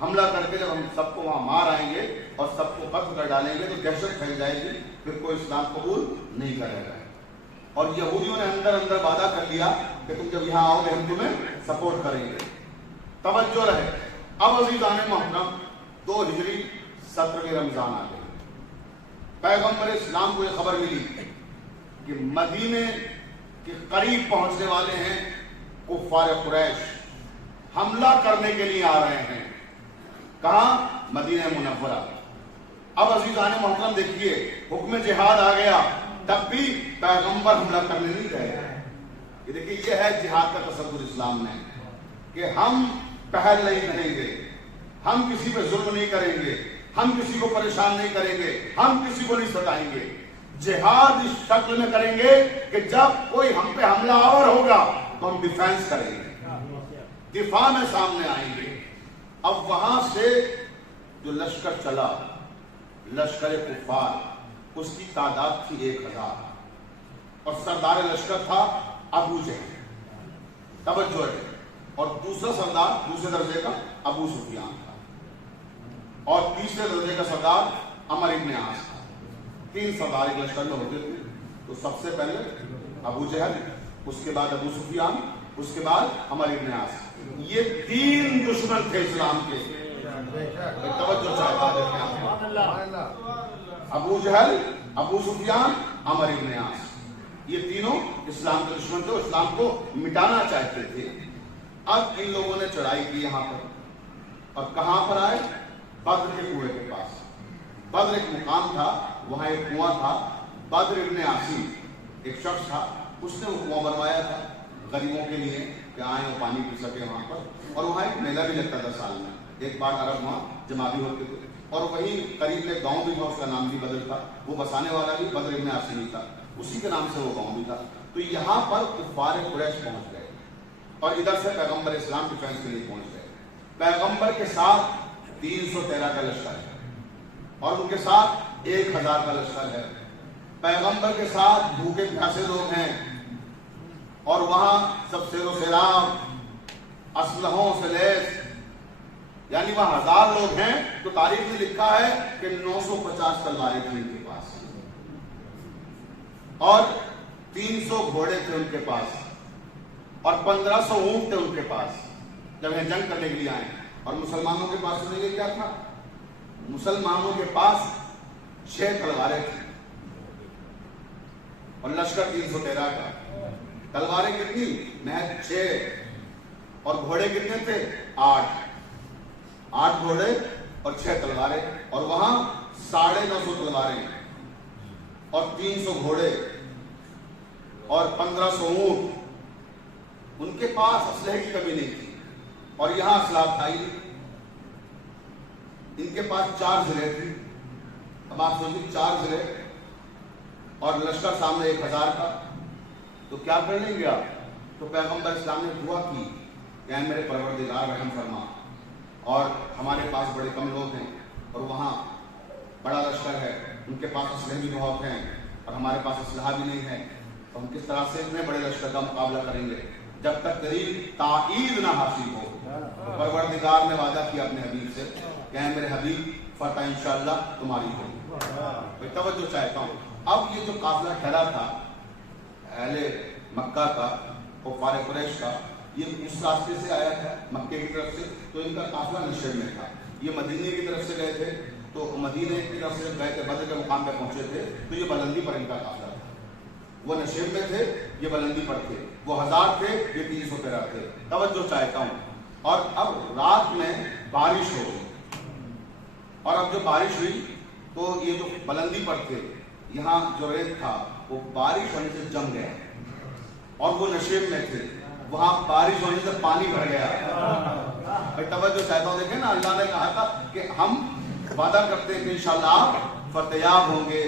حملہ کر کے جب ہم سب کو وہاں مار آئیں گے اور سب کو قتل کر ڈالیں گے تو دہشت پھیل جائے گی، پھر کوئی اسلام قبول نہیں کرے گا. اور یہودیوں نے اندر وعدہ کر لیا کہ تم جب یہاں آؤ گے ہم تمہیں سپورٹ کریں گے. توجہ رہے، اب عزیزان محترم 2 ہجری 17 رمضان آ گئے. پیغمبر اسلام کو یہ خبر ملی کہ مدینے کے قریب پہنچنے والے ہیں کفار قریش، حملہ کرنے کے لیے آ رہے ہیں. کہاں؟ مدینہ منورہ. اب عزیزان محترم دیکھیے، حکم جہاد آ گیا، تب بھی پیغمبر حملہ کرنے نہیں گئے. یہ دیکھیے، یہ ہے جہاد کا تصور اسلام میں کہ ہم پہل نہیں کریں گے، ہم کسی پہ ظلم نہیں کریں گے، ہم کسی کو پریشان نہیں کریں گے، ہم کسی کو نہیں ستائیں گے. جہاد اس شکل میں کریں گے کہ جب کوئی ہم پہ حملہ آور ہوگا تو ہم ڈیفینس کریں گے، دفاع میں سامنے آئیں گے. اب وہاں سے جو لشکر چلا، لشکر کفار، اس کی تعداد تھی 1000 اور سردار لشکر تھا ابو جہل. توجہ ہے. اور دوسرا سردار دوسرے درجے کا ابو سفیان تھا، اور تیسرے درجے کا سردار عمر ابن عاص تھا. 3 سردار ایک لشکر میں ہوتے تھے. تو سب سے پہلے ابو جہل، اس کے بعد ابو سفیان، اس کے بعد عمر ابن عاص. یہ 3 دشمن تھے اسلام کے. توجہ چاہتا ہے، ابو جہل، ابو سفیان، عمر ابن عاص، یہ تینوں اسلام کے دشمن تھے، اسلام کو مٹانا چاہتے تھے. اب ان لوگوں نے چڑھائی کی یہاں پر، اور کہاں پر آئے؟ بدر کے کنویں کے پاس. بدر ایک مقام تھا، وہاں ایک کنواں تھا. بدر ابن عاصم ایک شخص تھا، اس نے وہ کنواں بنوایا تھا. غریبوں کے لیے کہ آئیں اور پانی پی سکے وہاں پر. اور وہاں ایک میلہ بھی لگتا تھا سال میں, ایک بار عرب وہاں جمع بھی ہوتے تھے. اور وہیں قریب میں گاؤں بھی تھا, اس کا نام بھی بدر تھا, وہ بسانے والا بھی بدر ابن عاصم تھا, اسی کے نام سے وہ گاؤں بھی تھا. تو یہاں پر کفار قریش پہنچ گئے اور ادھر سے پیغمبر اسلام ڈیفینس کے لیے پہنچ گئے. پیغمبر کے ساتھ 313 کا لشکر ہے اور ان کے ساتھ 1000 کا لشکر ہے. پیغمبر کے ساتھ بھوکے پیاسے لوگ ہیں اور وہاں سب سیر و سیراب اسلحوں سے لیس, یعنی وہاں 1000 لوگ ہیں. تو تاریخ میں لکھا ہے کہ 950 تلواریں تھیں ان کے پاس اور 300 گھوڑے تھے ان کے پاس اور 1500 اونٹ تھے ان کے پاس جب یہ جنگ کرنے کے لیے آئے. اور مسلمانوں کے پاس سنیں گے کیا تھا؟ مسلمانوں کے پاس 6 تلواریں تھیں اور لشکر 313 کا. تلواریں کتنی؟ محض 6. اور گھوڑے کتنے تھے؟ 8 گھوڑے اور 6 تلواریں. اور وہاں 950 تلواریں اور 300 گھوڑے اور 1500 اونٹ. ان کے پاس اسلحے کی کمی نہیں تھی اور یہاں اسلحہ تھا ہی. ان کے پاس 4 ضلع تھی. اب آپ سوچیں 4 ضلع اور لشکر سامنے 1000 کا, تو کیا کر لیں گے آپ؟ تو پیغمبر اسلام نے دعا کی کہ اے میرے پروردگار رحم فرما, اور ہمارے پاس بڑے کم لوگ ہیں اور وہاں بڑا لشکر ہے, ان کے پاس اسلحے بھی بہت ہیں اور ہمارے پاس اسلحہ بھی نہیں ہے, تو ہم کس طرح سے اتنے بڑے لشکر کا مقابلہ کریں گے جب تک تیری تائید نہ حاصل ہو. پروردگار نے وعدہ کیا اپنے حبیب سے کہ اے میرے حبیب فتح انشاءاللہ تمہاری ہوگی. توجہ چاہتا ہوں. اب یہ جو قافلہ ٹھہرا تھا اہل مکہ کا, کفار قریش کا, یہ اس راستے سے آیا تھا مکے کی طرف سے, تو ان کا قافلہ نشیب میں تھا. یہ مدینے کی طرف سے گئے تھے, تو مدینے کی طرف سے گئے تھے, بدر کے مقام پہ پہنچے تھے, تو یہ بلندی پر ان کا قافلہ تھا. وہ نشیب میں تھے, یہ بلندی پر تھے. وہ 1000 تھے, یہ 313 تھے. توجہ چاہتا ہوں. اور اب رات میں بارش ہو گئی, اور اب جو بارش ہوئی تو یہ جو بلندی پر تھے, یہاں جو ریت تھا وہ بارش ہونے سے جم گیا, اور وہ نشیب میں تھے, وہاں بارش ہونے سے پانی بھر گیا. بھائی توجہ چاہتا ہوں. دیکھیں نا, اللہ نے کہا تھا کہ ہم وعدہ کرتے ہیں کہ انشاءاللہ آپ فتیاب ہوں گے.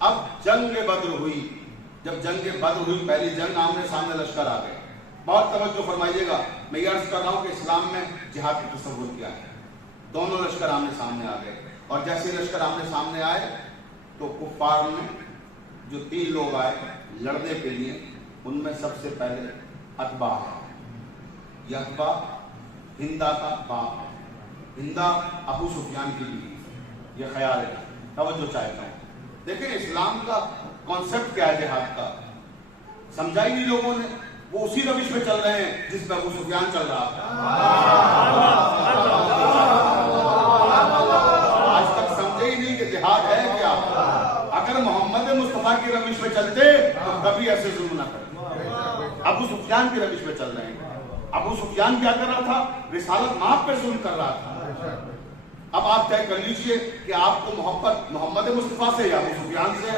اب جنگ بدر ہوئی. جب جنگ بدر ہوئی, پہلی جنگ, آمنے سامنے لشکر آ گئے. بہت توجہ فرمائیے گا, میں یہ عرض کر رہا ہوں کہ اسلام میں جہاد کی تصور کیا ہے. دونوں لشکر آمنے سامنے آ گئے, اور جیسے لشکر آمنے سامنے آئے تو کفار میں جو 3 لوگ آئے لڑنے کے لیے, ان میں سب سے پہلے عتبہ ہے. یہ عتبہ ہندا کا باپ ہے. ہندا ابو سفیان کی بیوی. یہ خیال ہے. توجہ چاہتا ہوں. دیکھیں اسلام کا کانسیپٹ کیا ہے جہاد کا, سمجھا ہی نہیں لوگوں نے. وہ اسی روش میں چل رہے ہیں جس پہ ابو سفیان چل رہا تھا. آج تک سمجھے ہی نہیں کہ جہاد ہے کیا. اگر محمد مصطفیٰ کی روش میں چلتے تو کبھی ایسے ظلم نہ کرتے. ابو سفیان کی روش میں چل رہے ہیں. ابو سفیان کیا کر رہا تھا؟ رسالت مآب پہ ظلم کر رہا تھا. اب آپ طے کر لیجئے کہ آپ کو محبت محمد مصطفیٰ سے یا ابو سفیان سے.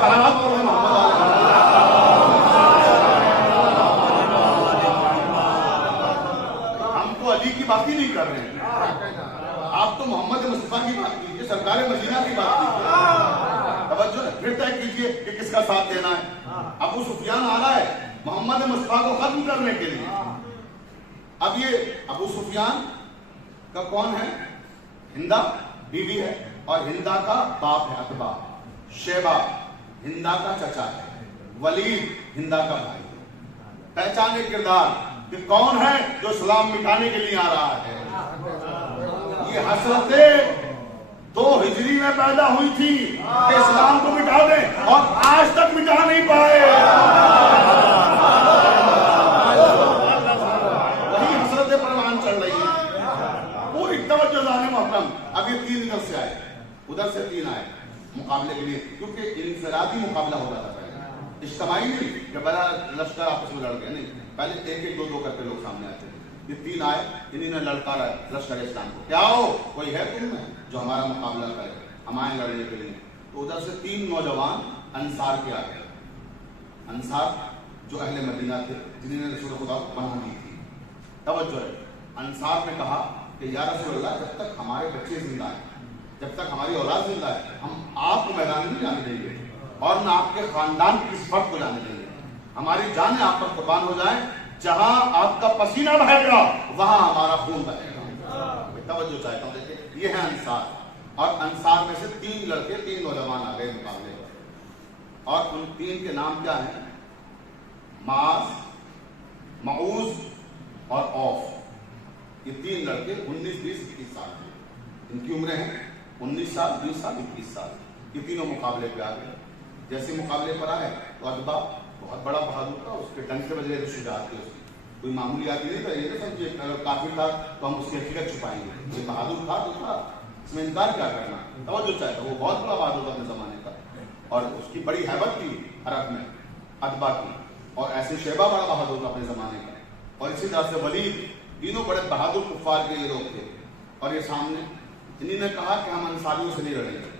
صلوات پڑھو محمد علی کی بات ہی نہیں کر رہے ہیں. آپ تو محمد مصطفیٰ کی بات کیجیے, سرکار مدینہ کی بات کیجیے. توجہ, پھر طے کیجیے کہ کس کا ساتھ دینا ہے. ابو سفیان آ رہا ہے محمد مصطفیٰ کو ختم کرنے کے لیے. اب یہ ابو سفیان کا کون ہے؟ ہندا بیوی ہے, اور ہندا کا باپ ہے عتبہ. شیبہ ہندا کا چچا ہے. ولید ہندا کا بھائی. پہچانے کردار کہ کون ہے جو اسلام مٹانے کے لیے آ رہا ہے. یہ حسرت 2 ہجری میں پیدا ہوئی تھی کہ اسلام کو مٹا دیں, اور آج تک مٹا نہیں پائے. وہی حسرت پروان چل رہی ہے. پوری توجہ لانے محترم. اب یہ 3 ادھر سے آئے, ادھر سے 3 آئے مقابلے کے لیے, کیونکہ انفرادی مقابلہ ہو رہا تھا پہلے, اجتماعی نہیں کہ بڑا لشکر آپس میں لڑ گئے, نہیں. پہلے 1-1, 2-2 کر کے لوگ سامنے آتے تھے. یہ 3 آئے, انہیں نے لڑکارا لشکر اسلام کو, کیا ہو کوئی ہے تم میں جو ہمارا مقابلہ کرے, ہم آئیں لڑنے کے لیے. تو ادھر سے 3 نوجوان انصار کے آ گئے. انصار جو اہل مدینہ تھے جنہوں نے رسول خدا کو پناہ دی تھی. توجہ ہے. انصار نے کہا کہ یا رسول اللہ جب تک ہمارے بچے زندہ ہیں, جب تک ہماری اولاد زندہ ہے, ہم آپ کو میدان میں نہیں جانے دیں گے اور نہ آپ کے خاندان کی اس فرد کو جانے دیں گے. ہماری جانیں آپ پر قربان ہو جائیں, جہاں آپ کا پسینہ بہے گا وہاں ہمارا خون بہے گا. توجہ چاہتا ہوں, دیکھیں یہ ہے انصار. اور انصار میں سے 3 لڑکے 3 نوجوان آ گئے مقابلے پر, اور ان 3 کے نام کیا ہیں؟ معاذ, معوذ اور اوف. یہ 3 لڑکے 19, 20, 21 سال کے, ان کی عمریں ہیں 19 سال, 20 سال, 21 سال. یہ تینوں مقابلے پہ آ گئے. جیسے مقابلے پر آئے تو ادبا بہت بڑا بہادر تھا, اس کے ڈنک کے بجے شجاعت تھی اس کی, کوئی معمولی آدمی نہیں تھا. یہ نہیں سمجھے اگر کافر تھا تو ہم اس کی حقیقت چھپائیں گے. یہ بہادر تھا تو تھا, اس میں انکار کیا کرنا. توجہ چاہتا, وہ بہت بڑا بہادر تھا اپنے زمانے کا, اور اس کی بڑی ہیبت تھی عرب میں ادبا کی. اور ایسے شیبہ بڑا بہادر تھا اپنے زمانے کا, اور اسی طرح سے ولید. تینوں بڑے بہادر کفار کے یہ لوگ تھے. اور یہ سامنے انہی نے کہا کہ ہم انصاریوں سے نہیں لڑیں گے.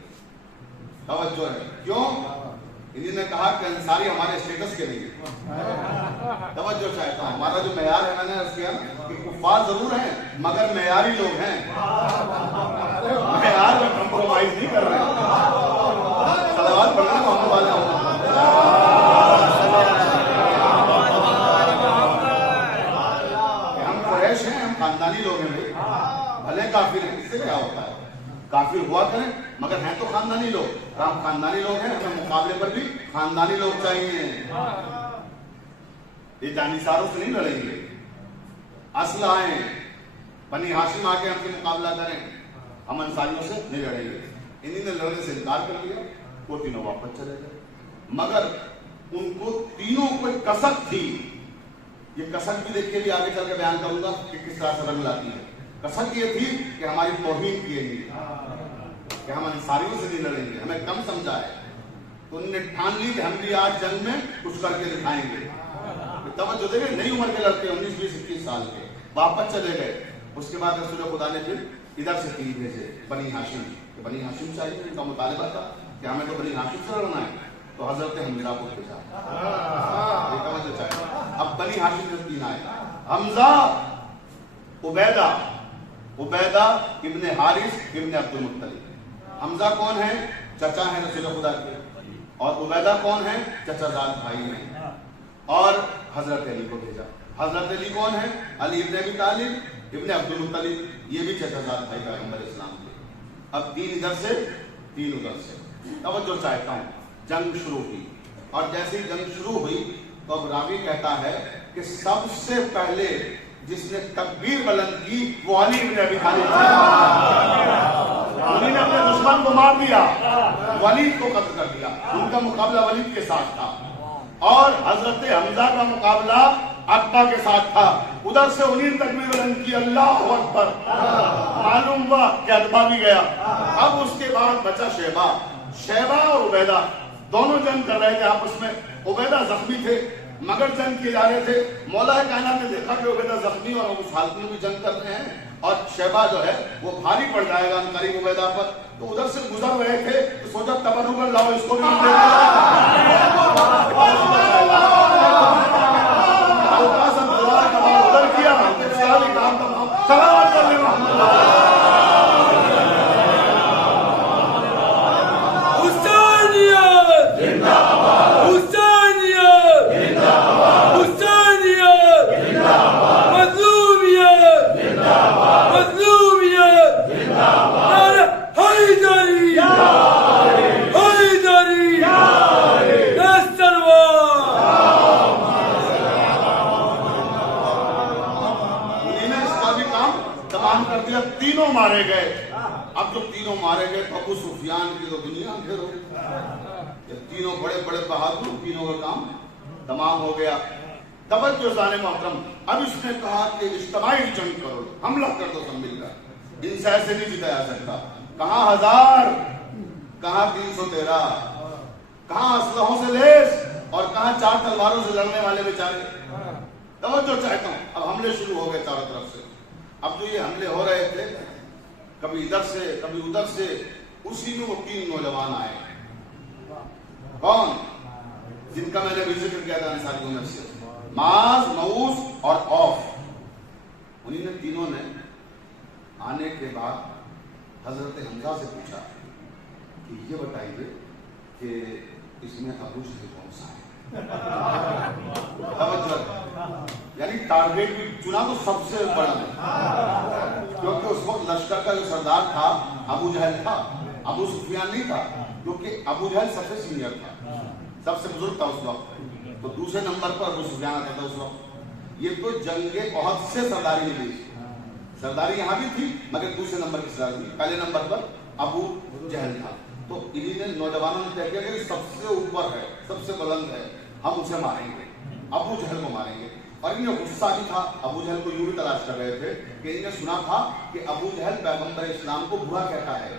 توجہ ہے, کیوں؟ انہی نے کہا کہ انصاری ہمارے اسٹیٹس کے نہیں. توجہ چاہتا ہوں, ہمارا جو معیار ہے, میں نے عرض کیا کہ کفار ضرور ہیں مگر معیاری لوگ ہیں, معیار میں کمپرومائز نہیں کر رہے. صلوات پڑھنا محمد والے ہوں. ہم قریش ہیں, ہم خاندانی لوگ ہیں بھائی, بھلے کافر ہیں, اس سے کیا ہوتا ہے؟ کافر ہوا کریں مگر ہیں تو خاندانی لوگ. ہم خاندانی لوگ ہیں, ہمیں مقابلے پر بھی خاندانی لوگ چاہیے. یہ جانصاروں سے نہیں لڑیں گے. اصل آئیں بنی ہاشم آ کے ہم سے مقابلہ کریں, ہم انصاریوں سے نہیں لڑیں گے. انہی نے لڑنے سے انکار کر دیا, وہ تینوں واپس چلے گئے. مگر ان کو تینوں کو کسک تھی. یہ کسک بھی دیکھ کے بھی آگے چل کے بیان کروں گا کہ کس طرح سے رنگ لاتی ہے. کسک یہ تھی کہ ہماری توہین کی گئی, کہ ہم انصاریوں سے نہیں لڑیں گے, ہمیں کم سمجھا ہے. تو انہوں نے ٹھان لی کہ ہم بھی آج جنگ میں کچھ کر کے دکھائیں گے. توجہ دیکھیں, نئی عمر کے لڑکے 19, 20, 21 سال کے واپس چلے گئے. اس کے بعد رسول خدا نے پھر ادھر سے 3 بھیجے, بنی ہاشم. کہ بنی ہاشم چاہیے, ان کا مطالبہ تھا کہ ہمیں تو بنی ہاشم سے لڑنا ہے. تو حضرت حمزہ کو بھیجا. توجہ چاہیے. اب بنی ہاشم سے 3 آئے, حمزہ, عبیدہ ابن حارث ابن عبد المطلب. حمزہ کون ہے؟ چچا ہے رسول خدا کے. اور عبیدہ کون ہے؟ چچا زاد بھائی ہیں. اور حضرت علی کو بھیجا. حضرت علی کون ہے؟ علی ابن ابی طالب ابن عبد المطلب, یہ بھی چچا زاد بھائی پیغمبر اسلام کے. اب 3 ادھر سے 3 ادھر سے. توجہ چاہتا ہوں, جنگ شروع ہوئی. اور جیسے ہی جنگ شروع ہوئی تو اب راوی کہتا ہے کہ سب سے پہلے جس نے تکبیر بلند کی وہ علی ابن ابی طالب تھے. انہوں نے اپنے دشمن کو مار دیا, ولید کو قتل کر دیا. ان کا مقابلہ ولید کے ساتھ تھا, اور حضرت حمزہ کا مقابلہ عتبہ کے ساتھ تھا. ادھر سے انہیں تکبیر بلند کی, اللہ اکبر. معلوم ہوا کہ عتبہ بھی گیا. اب اس کے بعد بچا شیبہ اور عبیدہ. دونوں جنگ کر رہے تھے آپس میں. عبیدہ زخمی تھے مگر جنگ کیے جا رہے تھے. مولا کائنات نے دیکھا کہ عبیدہ زخمی اور اس حالت میں بھی جنگ کر رہے ہیں, اور شیبہ جو ہے وہ بھاری پڑ جائے گا قریب عبیدہ پر. تو ادھر سے گزر رہے تھے تو سوچا تبرک لاؤ اس کو بھی ادھر کیا. سلام کر لیں تینوں مارے گئے. اب جب تینوں مارے گئے تو ابو سفیان کی تو دنیا اندھیر ہو گئی. تینوں بڑے بڑے بہادر, تینوں کا کام تمام ہو گیا. توجہ ظالم محترم, اب اس نے کہا کہ اجتماعی جنگ کرو, حملہ کر دو سب مل کر. ان سے ایسے نہیں جیتا جا سکتا. کہاں 1000, کہاں 313, کہاں اسلحوں سے لیس, اور کہاں 4 تلواروں سے لڑنے والے بیچارے. توجہ چاہتا ہوں, اب حملے شروع ہو گئے چاروں طرف سے. اب جو یہ حملے ہو رہے تھے کبھی ادھر سے کبھی ادھر سے, اسی میں وہ 3 نوجوان آئے. کون؟ جن کا میں نے بھی ذکر کیا تھا انصاریوں میں سے، معاذ، مؤوز اور اوف، انہی نے تینوں نے آنے کے بعد حضرت حمزہ سے پوچھا کہ یہ بتائیے کہ اس میں ابو جہل کون سا ہے؟ یعنی ٹارگیٹ بھی چنا تو سب سے بڑا ہے، کیونکہ اس وقت لشکر کا جو سردار تھا ابو جہل تھا، ابو سفیان نہیں تھا، کیونکہ ابو جہل سب سے سینئر تھا، سب سے بزرگ تھا اس وقت، تو دوسرے نمبر پر ابو سفیان آتا تھا اس وقت۔ یہ تو جنگ احد سے سرداری ملی، سرداری یہاں بھی تھی مگر دوسرے نمبر کی سرداری تھی، پہلے نمبر پر ابو جہل تھا۔ تو انہی نے نوجوانوں نے طے کیا کہ سب سے اوپر ہے، سب سے بلند ہے، ہم اسے ماریں گے، ابو جہل کو ماریں گے۔ اور انہیں غصہ بھی تھا، ابو جہل کو یوں بھی تلاش کر رہے تھے کہ انہیں سنا تھا کہ ابو جہل پیغمبر اسلام کو برا کہتا ہے،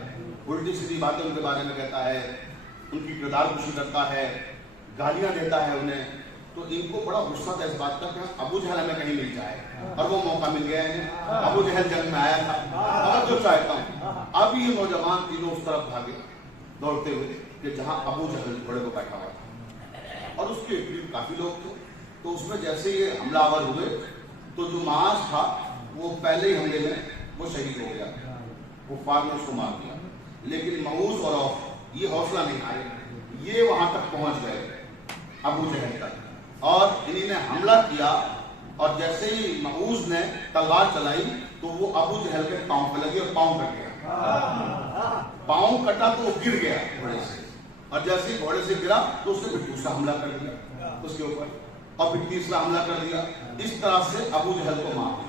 الٹی سیدھی باتیں ان کے بارے میں کہتا ہے، ان کی کردار کشی کرتا ہے، گالیاں دیتا ہے انہیں۔ تو ان کو بڑا غصہ تھا اس بات کا کہ ابو جہل ہمیں کہیں مل جائے، اور وہ موقع مل گیا انہیں، ابو جہل جنگ میں آیا تھا۔ اب جو چاہتا ہوں اب یہ نوجوان تینوں اس طرف بھاگے دوڑتے ہوئے کہ جہاں ابو جہل گھوڑے کو بیٹھا ہوا تھا، اور اس کے قریب کافی لوگ تھے۔ تو اس میں جیسے یہ حملہ آور ہوئے تو جو معاذ تھا وہ پہلے ہی حملے میں وہ شہید ہو گیا، کفار نے اس کو مار دیا۔ لیکن مؤوز اور اوف یہ حوصلہ نہیں ہارے، یہ وہاں تک پہنچ گئے ابو جہل تک، اور انہی نے حملہ کیا، اور جیسے ہی مؤوز نے تلوار چلائی تو وہ ابو جہل کے پاؤں پہ لگی اور پاؤں کٹ گیا، پاؤں کٹا تو وہ گر گیا گھوڑے سے، اور جیسے ہی گھوڑے سے گرا تو اس نے پھر دوسرا حملہ کر دیا اس کے اوپر، اور پھر تیسرا حملہ کر دیا۔ اس طرح سے ابو جہل کو مار دیا۔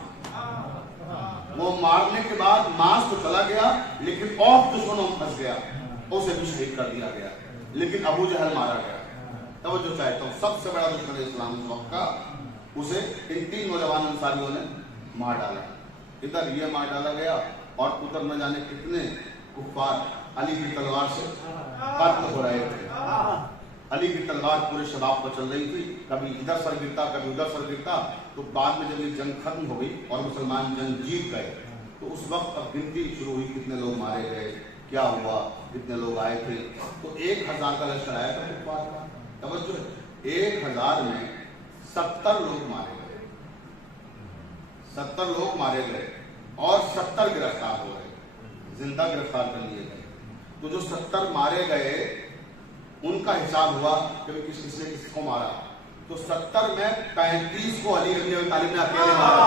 وہ مارنے کے بعد معاذ تو چلا گیا، لیکن اوف دشمنوں میں پھنس گیا، اسے بھی شہید کر دیا گیا، لیکن ابو جہل مارا گیا۔ توجہ چاہتا ہوں، سب سے بڑا دشمن اسلام اس وقت کا، اسے ان تین نوجوان انصاریوں نے مار ڈالا۔ ادھر یہ مار ڈالا گیا، اور ادھر نہ جانے کتنے کفار علی کی تلوار سے قتل ہو رہے تھے۔ علی کی تلوار پورے شباب پر چل رہی تھی، کبھی ادھر سر گرتا کبھی ادھر سر گرتا۔ تو بعد میں جب یہ جنگ ختم ہو گئی اور مسلمان جنگ جیت گئے تو اس وقت اب گنتی شروع ہوئی، کتنے لوگ مارے گئے، کیا ہوا، کتنے لوگ آئے تھے۔ تو 1000 کا لشکر آیا تھا کفار کا، توجہ، 1000 میں 70 لوگ مارے گئے، 70 لوگ مارے گئے، اور 70 گرفتار ہو گئے، زندہ گرفتار کر لیے گئے۔ تو جو 70 مارے گئے ان کا حساب ہوا کہ کس کس نے کس کو مارا، تو 70 میں 35 کو علی ابن ابی طالب نے اکیلے مارا،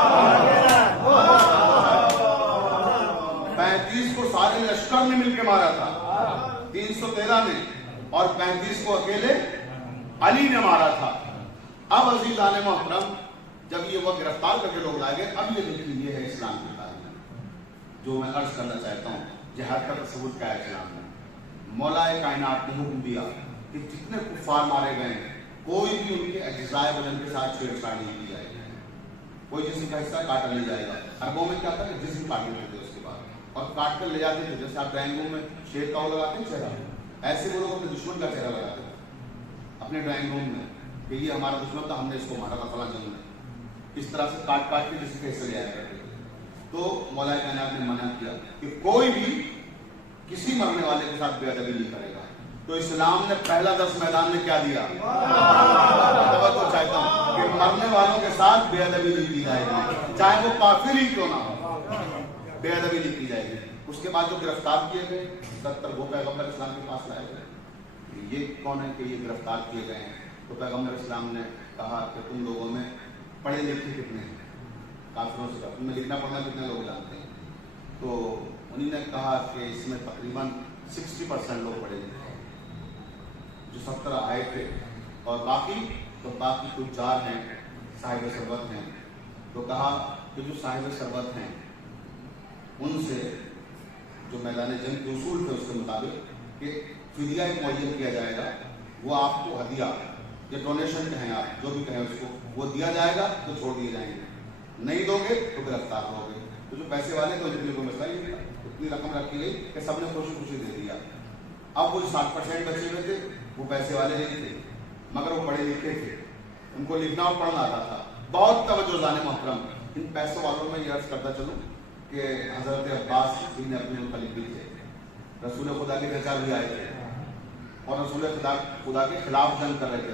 35 کو سارے لشکر نے مل کے مارا تھا، 313 نے، اور 35 کو اکیلے علی نے مارا تھا۔ اب عزیزان محترم، جب یہ وہ گرفتار کر کے لوگ لائے گئے، اب یہ دیکھیں، یہ ہے اسلام کی تعلیم جو میں عرض کرنا چاہتا ہوں۔ جہاد کا تصور کیا ہے اسلام میں؟ مولا کائنات نے حکم دیا کہ جتنے کفار مارے گئے ہیں کوئی بھی ان کے اجزائے بدن کے ساتھ چھیڑ چھاڑ نہیں کی جائے گی، کوئی جسم کا حصہ کاٹا نہیں جائے گا۔ عربوں میں کیا تھا کہ جسم کاٹ لیتے تھے اس کے بعد، اور کاٹ کر لے جاتے تھے، جیسے آپ ڈرائنگ روم میں شیر کا وہ لگاتے ہیں چہرہ، ایسے وہ لوگ اپنے دشمن کا چہرہ لگاتے تھے اپنے ڈرائنگ روم میں کہ یہ ہمارا دشمن تھا، ہم نے اس کو مارا تھا فلاں جنگ میں۔ اس طرح سے کاٹ کاٹ کے جسم کے حصے لے آیا کرتے تھے۔ تو مولا کائنات نے منع کیا کہ کوئی بھی کسی مرنے والے کے ساتھ بے ادبی نہیں کرے گا۔ تو اسلام نے پہلا درس میدان میں کیا دیا؟ توجہ چاہتا ہوں کہ مرنے والوں کے ساتھ بے ادبی نہیں کی جائے گی، چاہے وہ کافر ہی کیوں نہ ہو، بے ادبی نہیں کی جائے گی۔ اس کے بعد جو گرفتار کیے گئے 70 وہ پیغمبر اسلام کے پاس لائے گئے، یہ کون ہے کہ یہ گرفتار کیے گئے ہیں؟ تو پیغمبر اسلام نے کہا کہ تم لوگوں میں پڑھے لکھے کتنے ہیں؟ کافروں سے تم میں لکھنا پڑھنا کتنے لوگ جانتے ہیں؟ تو انہوں نے کہا کہ اس میں تقریباً 60% لوگ پڑھے لکھے ہیں جو 70 آئے تھے، اور باقی تجار ہیں، صاحب ثروت ہیں۔ تو کہا کہ جو صاحب ثروت ہیں ان سے جو میدان جنگ کے اصول تھے اس کے مطابق کہ فدیہ ایک معین کیا جائے گا، وہ آپ کو ہدیہ یا ڈونیشن کہیں، آپ جو بھی کہیں اس کو، وہ دیا جائے گا تو چھوڑ دیے جائیں گے، نہیں دو گے تو گرفتار ہو گے۔ تو جو پیسے والے تھے ان کے کوئی مسئلہ نہیں تھا، اتنی رقم رکھی گئی کہ سب نے خوشی خوشی دے دیا۔ اب وہ 60% بچے ہوئے تھے وہ پیسے والے نہیں تھے مگر وہ پڑھے لکھے تھے، ان کو لکھنا اور پڑھنا آتا تھا۔ بہت توجہ زان محترم، ان پیسوں والوں میں یہ عرض کرتا چلوں کہ حضرت عباس بن عبد المطلب بھی تھے، رسول خدا کے چچا بھی آئے تھے، اور رسول خدا کے خلاف جنگ کر رہے تھے،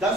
10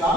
4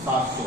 700,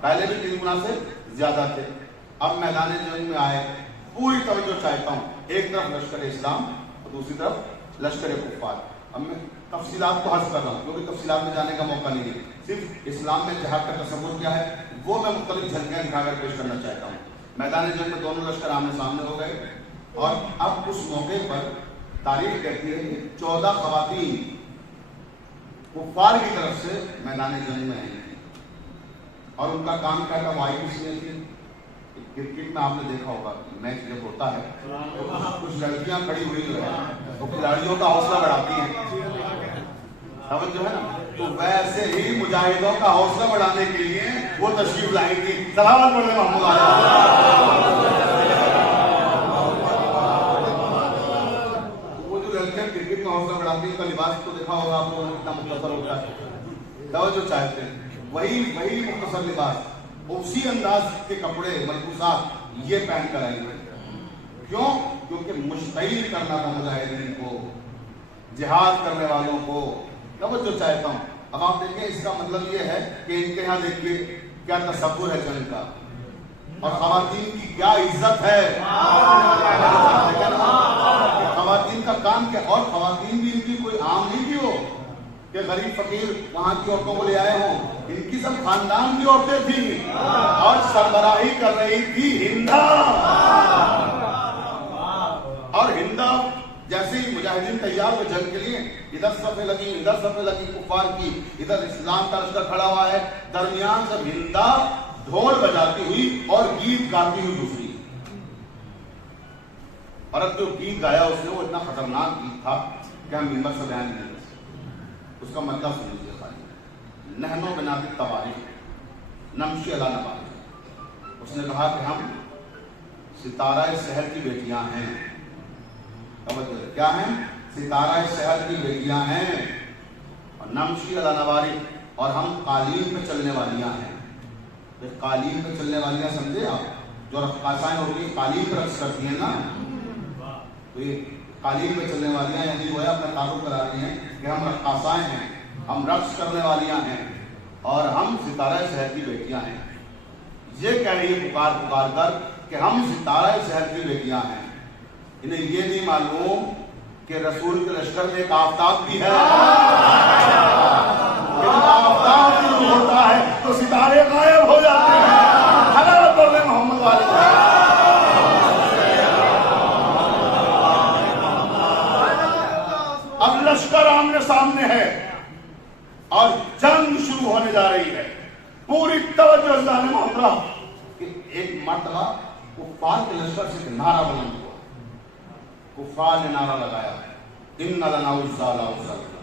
پہلے بھی 3 گنا سے زیادہ تھے. اب میدان جنگ میں آئے. پوری توجہ چاہتا ہوں, ایک طرف لشکر اسلام اور دوسری طرف لشکر کفار. اب میں تفصیلات کو حذف کر رہا ہوں کیونکہ تفصیلات میں جانے کا موقع نہیں ہے. صرف اسلام میں جہاد کا تصور کیا ہے وہ میں مختلف جھلکیاں دکھا کر پیش کرنا چاہتا ہوں. میدان جنگ میں دونوں لشکر آمنے سامنے ہو گئے اور اب اس موقع پر تاریخ کہتی ہے کہ 14 خواتین کفار کی طرف سے میدان جنگ میں آئی تھی اور ان کا کام کیا تھا, وائس میں تھی. کرکٹ میں آپ نے دیکھا ہوگا میچ جب ہوتا ہے تو کچھ لڑکیاں کھڑی ہوئی جو ہے وہ کھلاڑیوں کا حوصلہ بڑھاتی ہیں, سمجھ جو ہے نا, تو ویسے ہی مجاہدوں کا حوصلہ بڑھانے کے لیے وہ تشریف لائی تھی. سلامت پڑھنے محمود وہ جو لڑکیاں کرکٹ میں حوصلہ بڑھاتی ہیں, ان کا لباس تو دیکھا ہوگا آپ لوگوں نے کتنا مختصر ہوتا ہے. توجہ چاہتے ہیں وہی مختصر لباس, اسی انداز کے کپڑے ملبوسات یہ پہن کر آئی ہیں. کیوں؟ کیونکہ مشتعل کرنا تھا مجاہدین کو, جہاد کرنے والوں کو. توجہ چاہتا ہوں. اب آپ دیکھیں اس کا مطلب یہ ہے کہ ان کے یہاں دیکھیے کیا تصور ہے جنگ کا اور خواتین کی کیا عزت ہے. خواتین کا کام کیا, اور خواتین بھی ان کی کوئی عام نہیں تھی وہ کہ غریب فقیر وہاں کی عورتوں کو لے آئے ہوں. ان کی سب خاندان کی عورتیں تھیں اور سربراہی کر رہی تھی ہندا. اور ہندا جیسے ہی مجاہدین تیار ہوئے جنگ کے لیے, ادھر صفیں لگی ادھر صفیں لگی کفار کی, ادھر اسلام کا لشکر کھڑا ہوا ہے, درمیان سے ہندا ڈھول بجاتی ہوئی اور گیت گاتی ہوئی گزری. اور اب جو گیت گایا اس نے وہ اتنا خطرناک گیت تھا کہ ہم ممبر سے بیان نہیں. اس کا مطلب سن لیجیے خالی, نحنو بنات التواریخ نمشی علی نواریخ. اس نے کہا کہ ہم ستارہ سحر کی بیٹیاں ہیں. کیا ہیں؟ ستارہ سحر کی بیٹیاں ہیں. اور نمشی علی نواریخ, اور ہم قالین پہ چلنے والیاں ہیں. قالین پہ چلنے والیاں سمجھے آپ, جو رقاصائیں ہوتی ہیں قالین پہ رقص کرتی ہیں نا, تو یہ قالین پہ چلنے والیاں یعنی وہ اپنا تعارف کرا رہی ہیں کہ ہم رقاصائیں ہیں, ہم رقص کرنے والیاں ہیں اور ہم ستارہ شہر کی بیٹیاں ہیں. یہ کہہ رہی ہے پکار کر کہ ہم ستارہ شہر کی بیٹیاں ہیں. انہیں یہ نہیں معلوم کہ رسول کے لشکر میں ایک آفتاب بھی ہے. آفتاب بھی ہوتا ہے تو ستارے غائب ہو جاتے ہیں. حضرت بولے محمد والے اب لشکر آمنے سامنے ہے اور جنگ شروع ہونے جا رہی ہے. پوری توجہ اللہ نے محترم کہ ایک مرتبہ کفار کے لشکر سے ایک نعرہ بلند ہوا. کفار نے نعرہ لگایا ان لنا عزا لا عزا لنا,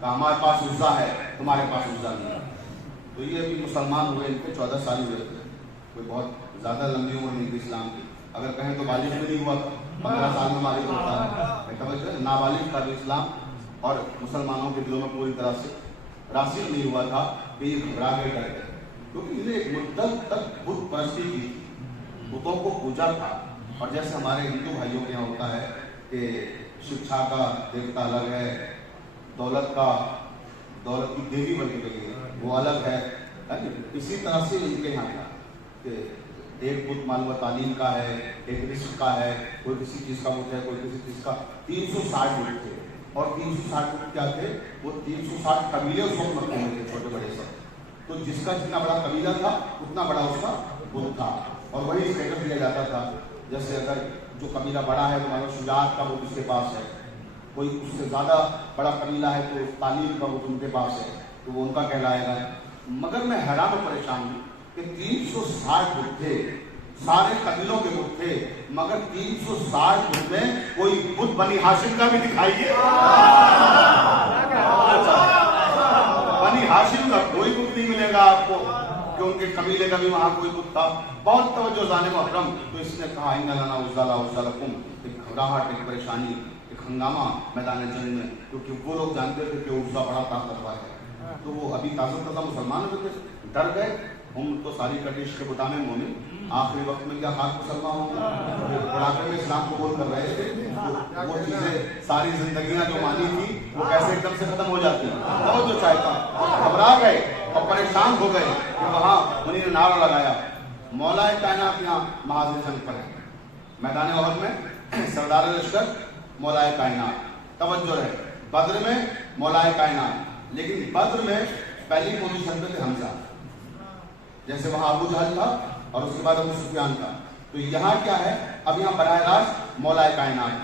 کہ ہمارے پاس عزا ہے تمہارے پاس عزا نہیں ہے. تو یہ ابھی مسلمان ہوئے, ان کے 14 سال ہوئے تھے, کوئی بہت زیادہ لمبی عمر نہیں تھی اسلام کی. اگر کہیں تو بالغ بھی نہیں ہوا تھا, 15 سال میں بالغ ہوتا ہے. نابالغ کا بھی اسلام اور مسلمانوں کے دلوں میں پوری طرح سے راسخ نہیں ہوا تھا کہ یہ گھبرا گئے ڈر گئے, کیونکہ انہیں ایک مدت تک بت پرستی کی تھی, بتوں کو پوجا تھا. اور جیسے ہمارے ہندو بھائیوں کے یہاں ہوتا ہے کہ شکشا کا دیوتا الگ ہے, دولت کی دیوی بن گئی ہے وہ الگ ہے. اسی طرح سے ان کے یہاں تھا کہ ایک بت معلوم تعلیم کا ہے, ایک رزق کا ہے, کوئی کسی چیز کا بت ہے, کوئی کسی چیز کا. 360 بت تھے اور 360 بت کیا تھے, وہ 360 قبیلے اس وقت رکھے ہوئے تھے چھوٹے بڑے سب. تو جس کا جتنا بڑا قبیلہ تھا اتنا بڑا اس کا بت تھا اور وہی اسٹیٹس دیا جاتا تھا. جیسے اگر جو قبیلہ بڑا ہے تو مان لو شجاعت کا بت اس کے پاس ہے, کوئی اس سے زیادہ بڑا قبیلہ ہے تو تعلیم کا بت ان کے پاس ہے, تو وہ ان کا کہلائے گا. مگر میں حیران و پریشان ہوں کہ 360 بت تھے, سارے قبیلوں کے بت تھے, مگر 360 بت میں کوئی بت بنی ہاشم کا بھی دکھائیے. بنی ہاشم کا کوئی بت نہیں ملے گا آپ کو کہ ان کے قبیلے کا بھی وہاں کوئی بت تھا. بہت توجہ زانے محترم. تو اس نے کہا ان لنا عزا لا عزا لکم, ایک گھبراہٹ, ایک پریشانی, ایک ہنگامہ میدان جنگ میں, کیونکہ وہ لوگ جانتے تھے کہ عزا بڑا طاقتور ہے. تو وہ ابھی تازہ مسلمان ہوتے تھے, ڈر گئے. ہم تو ساری کٹیش کے بتا میں مومن, آخری وقت میں کیا خاک مسلمان ہوں, بڑھاپے میں اسلام قبول کر رہے تھے. وہ چیزیں ساری زندگیاں جو مانی تھی وہ کیسے ایک دم سے ختم ہو جاتی ہیں. بہت جو چاہتا ہوں گھبرا گئے اور پریشان ہو گئے کہ وہاں انہیں نے نعرہ لگایا مولا کائنات یہاں محاذ جنگ پر ہے. میدان احد میں سردار لشکر مولا کائنات. توجہ رہے بدر میں مولا کائنات، لیکن بدر میں پہلی پوزیشن پہ تھے حمزہ، جیسے وہاں ابو جہل تھا اور اس کے بعد ابو سفیان تھا. تو یہاں کیا ہے، اب یہاں براہ راست مولا کائنات.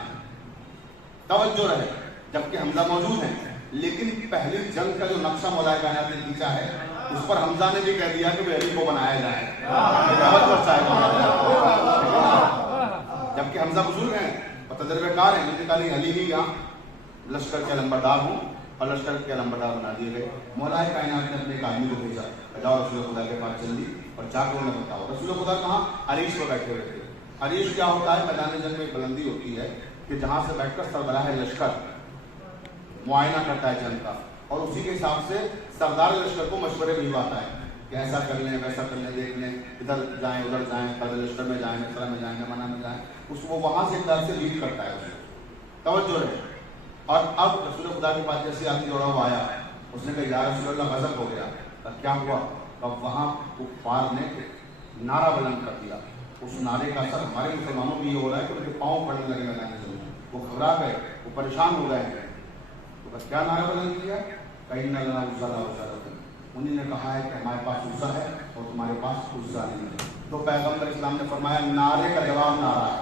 توجہ رہے جبکہ حمزہ موجود ہیں، لیکن پہلی جنگ کا جو نقشہ مولا کائنات نے کھینچا ہے اس پر حمزہ نے بھی کہہ دیا کہ علی کو بنایا جائے. جبکہ حمزہ بزرگ ہیں اور تجربے کار ہیں، انہوں نے کہا نہیں علی ہی یہاں لشکر کے لمبردار ہوں، اور لشکر کے لمبردار بنا دیے گئے. مولا کائنات نے اپنے ایک آدمی کو بھیجا، جاؤ رسول خدا کے پاس چلی اور جا کے انہیں بتاؤ. رسول خدا کہاں؟ عریش پہ بیٹھے ہوئے تھے. عریش کیا ہوتا ہے؟ میدان جنگ میں ایک بلندی ہوتی ہے کہ جہاں سے بیٹھ کر سربراہ لشکر معائنہ کرتا ہے جنگ کا، اور اسی کے حساب سے سردار لشکر کو مشورے بھجواتا ہے کہ ایسا کر لیں ویسا کر لیں، دیکھ لیں، ادھر جائیں ادھر جائیں، قدر لشکر میں جائیں، مصرع میں جائیں، نمانہ میں جائیں. اس کو وہاں سے ایک طرح سے لیڈ کرتا ہے اسے. توجہ رہے. اور اب رسول خدا کے پاس جیسے آدمی دوڑا ہوا آیا، اس نے کہا یا رسول اللہ غضب ہو گیا. کیا ہوا؟ اب وہاں کفار نے نعرہ بلند کر دیا. اس نعرے کا اثر ہمارے مسلمانوں بھی یہ ہو رہا ہے کہ ان کے پاؤں پڑنے لگے لگانے سے، وہ گھبرا گئے، وہ پریشان ہو گئے ہیں. تو کیا نعرہ بلند کیا؟ کہیں نہ لنا عزا لا عزا لکم. انہوں نے کہا ہے کہ ہمارے پاس عزا ہے اور تمہارے پاس عزا نہیں ہے. تو پیغمبر اسلام نے فرمایا نعرے کا جواب نعرہ ہے.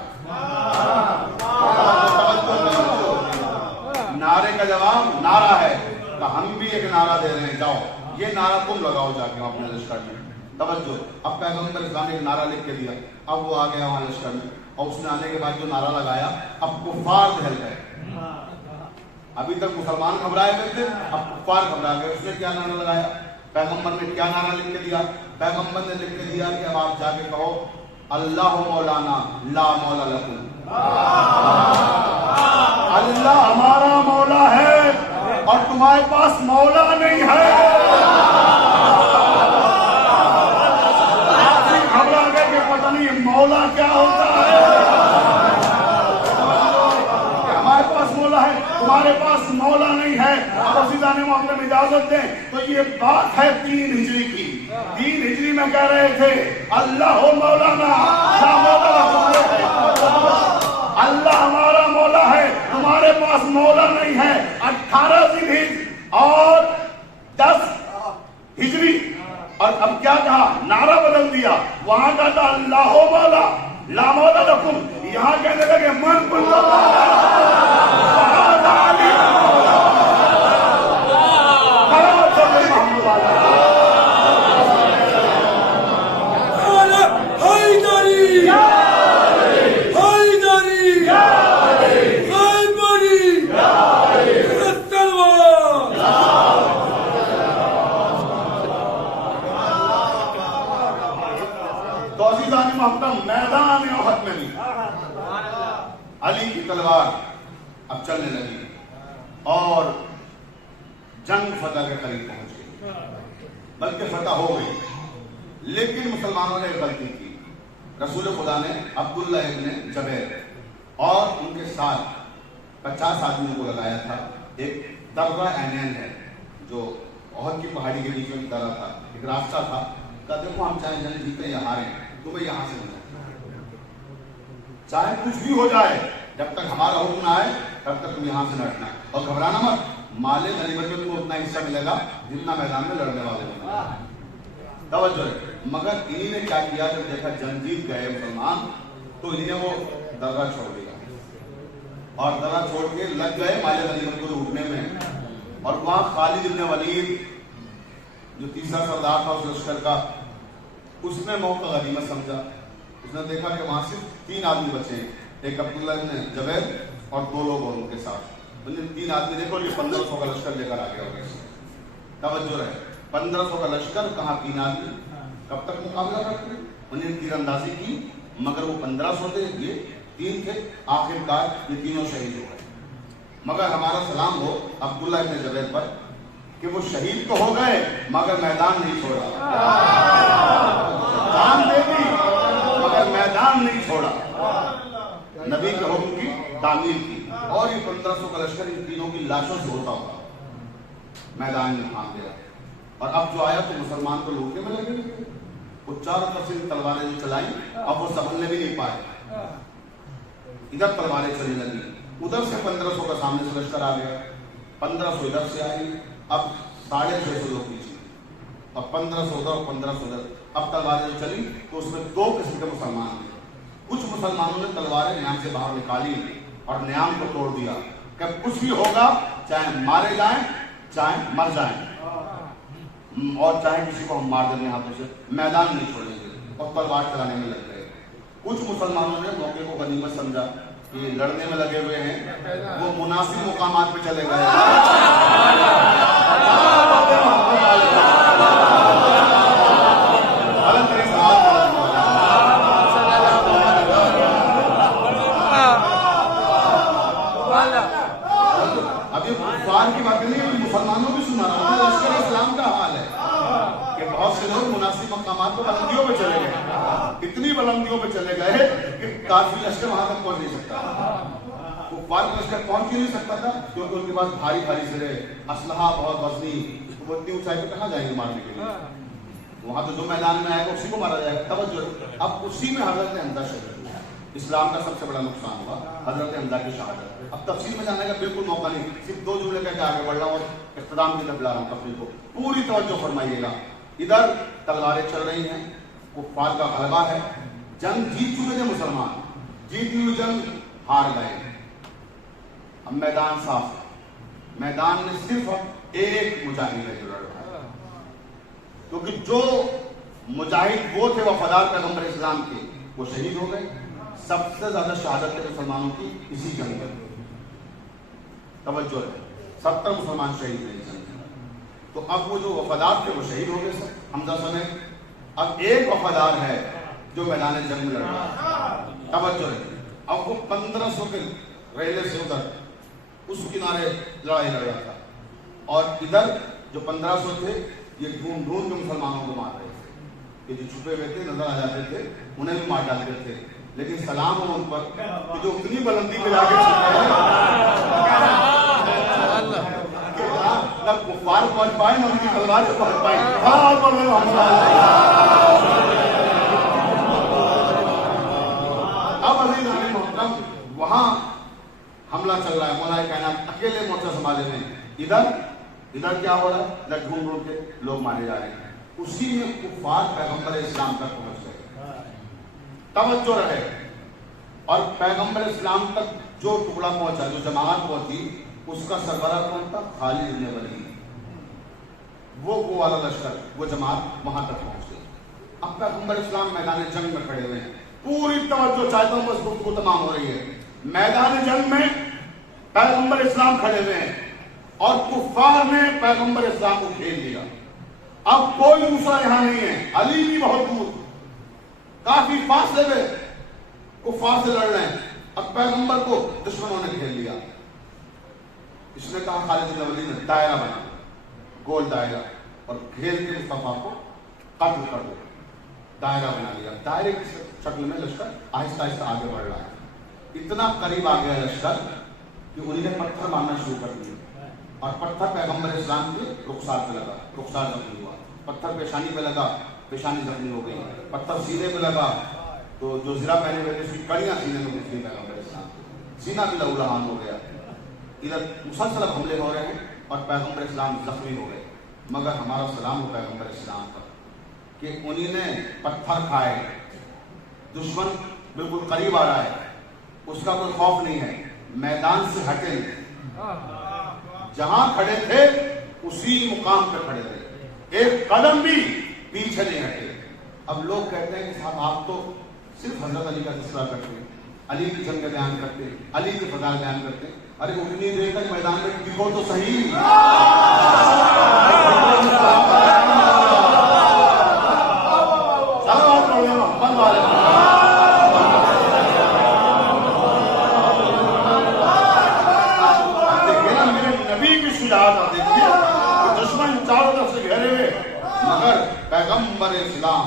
نعرے کا جواب نعرہ ہے. کہ ہم بھی ایک نعرہ دے رہے ہیں، جاؤ یہ نعرہ تم لگاؤ جا کے اپنے لشکر میں. توجہ. اب پیغمبر اسلام نے ایک نعرہ لکھ کے دیا. اب وہ آ گیا وہاں لشکر میں، اور اس نے آنے کے بعد جو نعرہ لگایا اب کفار دہل گئے. ابھی تک مسلمان گھبرائے ہوئے تھے، اب کفار گھبرا گئے. اس نے کیا نعرہ لگایا؟ پیغمبر نے کیا نعرہ لکھ کے دیا؟ پیغمبر نے لکھ کے دیا کہ اب آپ جا کے کہو اللہ مولانا لا مولا لکم. اللہ ہمارا مولا ہے اور تمہارے پاس مولا نہیں ہے. گھبرا گئے کہ پتہ نہیں مولا کیا ہوتا ہے. ہمارے پاس مولا ہے، تمہارے پاس مولا نہیں ہے. اب عزیزان محترم اجازت دیں تو یہ بات ہے 3 ہجری کی. 3 ہجری میں کہہ رہے تھے اللہ ہو مولانا لا مولا لکم. اللہ ہمارا مولا ہے، تمہارے پاس مولا نہیں ہے. 18 ذوالحجہ اور 10 ہجری. اور اب کیا کہا؟ نعرہ بدل دیا. وہاں کا تھا اللہ ہو مولا لا مولا لکم، یہاں کہنے لگے من کن میدان احد میں بھی علی کی تلوار اب چلنے لگی اور جنگ فتح کے قریب پہنچ گئی، بلکہ فتح ہو گئی. لیکن مسلمانوں نے غلطی کی. رسول خدا نے عبداللہ ابن جبیر اور ان کے ساتھ 50 آدمیوں کو لگایا تھا. ایک درہ عینین ہے جو احد کی پہاڑی کے بیچ میں درہ تھا، ایک راستہ تھا. کہا دیکھو ہم چاہے جنگ جیتے یا ہاریں تمہیں یہاں سے ملنا، چاہے کچھ بھی ہو جائے جب تک ہمارا حکم نہ آئے تب تک تم یہاں سے لڑنا اور گھبرانا مت. مال غنیمت میں تمہیں اتنا حصہ ملے گا جتنا میدان میں لڑنے والے ہوں. توجہ ہے. مگر انہی نے کیا کیا؟ جب دیکھا جنگ جیت گئے مسلمان تو انہی نے وہ درہ چھوڑ دیا اور درہ چھوڑ کے لگ گئے مال غنیمت کو لوٹنے میں. اور وہاں خالد ابن ولید جو تیسرا سردار تھا اس لشکر کا، اس نے موقع غنیمت سمجھا. اس نے دیکھا کہ وہاں صرف 3 آدمی بچے ہیں، ایک عبداللہ ابن جبیر اور 2 لوگ اور ان کے ساتھ. 3 آدمی دیکھو یہ 1500 کا لشکر لے کر آ گیا ہوگا. توجہ رہے 1500 کا لشکر کہاں 3 آدمی کب تک مقابلہ کرتے ہیں. انہیں نے تیر اندازی کی مگر وہ 1500 تھے، یہ 3 تھے. آخر کار یہ تینوں شہید ہو گئے. مگر ہمارا سلام ہو عبداللہ ابن جبیر پر کہ وہ شہید تو ہو گئے مگر میدان نہیں چھوڑا. جان دے دی مگر میدان نہیں چھوڑا. نبی کے حکم کی تعمیر کی. اور یہ 1500 کا لشکر ان تینوں کی لاشوں سے ہوتا ہوا میدان میں پھانک گیا. اور اب جو آیا تو مسلمان کو لوٹنے میں لگے. وہ چاروں طرف سے تلواریں جو چلائیں اب وہ سنبھلنے بھی نہیں پائے. ادھر تلواریں چلنے لگی, ادھر سے 1500 کا سامنے سے لشکر آ گیا, 1500 ادھر سے آئی, اب 650 لوگ پیچھے, اب 1500 ادھر اور 1500 ادھر. اب تلواریں جو چلی تو اس میں دو قسم کے مسلمان تھے. کچھ مسلمانوں نے تلواریں نیام سے باہر نکالی اور نیام کو توڑ دیا کہ کچھ بھی ہوگا چاہے مارے جائیں چاہے مر جائیں اور چاہے کسی کو ہم مار دیں ہاتھوں سے, میدان نہیں چھوڑیں گے, اور تلوار چلانے میں لگ گئے. کچھ مسلمانوں نے موقع کو غنیمت سمجھا کہ لڑنے میں لگے ہوئے ہیں, وہ مناسب مقامات پہ چلے گئے. اب یہ کفار کی بات نہیں ہے, مسلمانوں بھی سنا رہا ہوں. لشکر اسلام کا حال ہے کہ بہت سے لوگ مناسب مقامات پر بلندیوں پہ چلے گئے, اتنی بلندیوں پہ چلے گئے کہ کافی لشکر وہاں تک پہنچ نہیں سکتا. کفار کا لشکر پہنچ ہی نہیں سکتا تھا کیونکہ ان کے پاس بھاری بھاری سرے, اسلحہ بہت وزنی, وہ اتنی اونچائی پہ کہاں جائیں گے مارنے کے لیے. وہاں تو جو میدان میں آئے گا اسی کو مارا جائے گا. توجہ, اب اسی میں حضرت حمزہ شہید, اسلام کا سب سے بڑا نقصان ہوا حضرت حمزہ کی شہادت. اب تفصیل میں جانے کا بالکل موقع نہیں, صرف 2 جملے کہہ کے آگے بڑھ رہا ہوں اور اختتام کی طرف لا رہا ہوں تفصیل کو. پوری توجہ فرمائیے گا. ادھر تلواریں چل رہی ہیں, کفار کا غلبہ ہے, جنگ جیت چکے تھے مسلمان, جیتی ہوئی جنگ ہار گئے. اب میدان صاف ہے, میدان میں صرف ایک مجاہد ہے جو لڑ رہا ہے, کیونکہ جو مجاہد وہ تھے وفادار پیغمبر اسلام کے, وہ شہید ہو گئے. سب سے زیادہ شہادت ہے مسلمانوں کی اسی جنگ میں. توجہ ہے, 70 مسلمان شہید ہوئے اس جنگ میں. تو اب وہ جو وفادار تھے وہ شہید ہو گئے سب, حمزہ سمیت. اب ایک وفادار ہے جو میدان جنگ میں لڑ رہا ہے. توجہ ہے, اب وہ 1500 کے ریلے سے ادھر اس کنارے لڑائی لڑ رہا تھا, اور ادھر جو 1500 تھے یہ ڈھونڈ ڈھونڈ کے مسلمانوں کو مار رہے تھے. کہ جو چھپے ہوئے تھے نظر آ جاتے تھے انہیں بھی مار ڈالتے تھے. لیکن سلام ہو ان پر کہ جو اتنی بلندی پہ جا کے چھپے نہ کفار پہنچ پائے نہ ان کی تلوار سے پہنچ پائے. اب عزیزان محترم وہاں حملہ چل رہا ہے, مولا کائنات اکیلے مورچہ سنبھالے ہیں. ادھر کیا ہو رہا ہے, ادھر ڈھونڈ ڈھونڈ کے لوگ مارے جا رہے ہیں. اسی میں کفار پیغمبر اسلام تک پہنچ گئے. توجہ رہے, اور پیغمبر اسلام تک جو ٹکڑا پہنچا, جو جماعت پہنچی, اس کا سربراہ کون تھا, خالد بن ولید. وہ والا لشکر, وہ جماعت وہاں تک پہنچ گئی. اب پیغمبر اسلام میدان جنگ میں کھڑے ہوئے ہیں. پوری توجہ چاہتا ہوں, بس گفتگو تمام ہو رہی ہے. میدان جنگ میں پیغمبر اسلام کھڑے ہوئے ہیں اور کفار نے پیغمبر اسلام کو گھیر لیا. اب کوئی دوسرا یہاں نہیں ہے, علی بھی بہت دور, کافی فاصلے میں کفار سے لڑ رہے ہیں. اب پیغمبر کو دشمنوں نے گھیر لیا. اس نے کہا خالد بن ولید نے دائرہ بنا, گول دائرہ, اور گھیر کے مصطفیٰ کو قتل کر دو. دائرہ بنا لیا. دائرے کی شکل میں لشکر آہستہ آہستہ آگے بڑھ رہا ہے. اتنا قریب آ گیا لشکر کہ انہیں نے پتھر مارنا شروع کر دیا, اور پتھر پیغمبر اسلام کے رخسار پہ لگا, رخسار زخمی ہوا. پتھر پیشانی پہ لگا, پیشانی زخمی ہو گئی. پتھر سینے پہ لگا تو جو زرہ پہنے ہوئے تھے اس کی کڑیاں سینے میں گھس گئی پیغمبر اسلام کے, سینہ بھی لہو لہان ہو گیا. ادھر مسلسل حملے ہو رہے ہیں اور پیغمبر اسلام زخمی ہو گئے. مگر ہمارا سلام ہو پیغمبر اسلام پر کہ انہیں نے پتھر کھائے. دشمن بالکل قریب آ رہا ہے, اس کا کوئی خوف نہیں ہے, میدان سے ہٹے, جہاں کھڑے تھے اسی مقام پہ کھڑے تھے, ایک قدم بھی پیچھے نہیں ہٹے. اب لوگ کہتے ہیں کہ صاحب آپ تو صرف حضرت علی کا تذکرہ کرتے ہیں, علی کی جنگ بیان کرتے ہیں, علی کے فضائل بیان کرتے ہیں. ارے اتنی دیر تک میدان میں ٹکو تو صحیح. دشمن چاروں طرف سے گھیرے ہوئے, مگر پیغمبر اسلام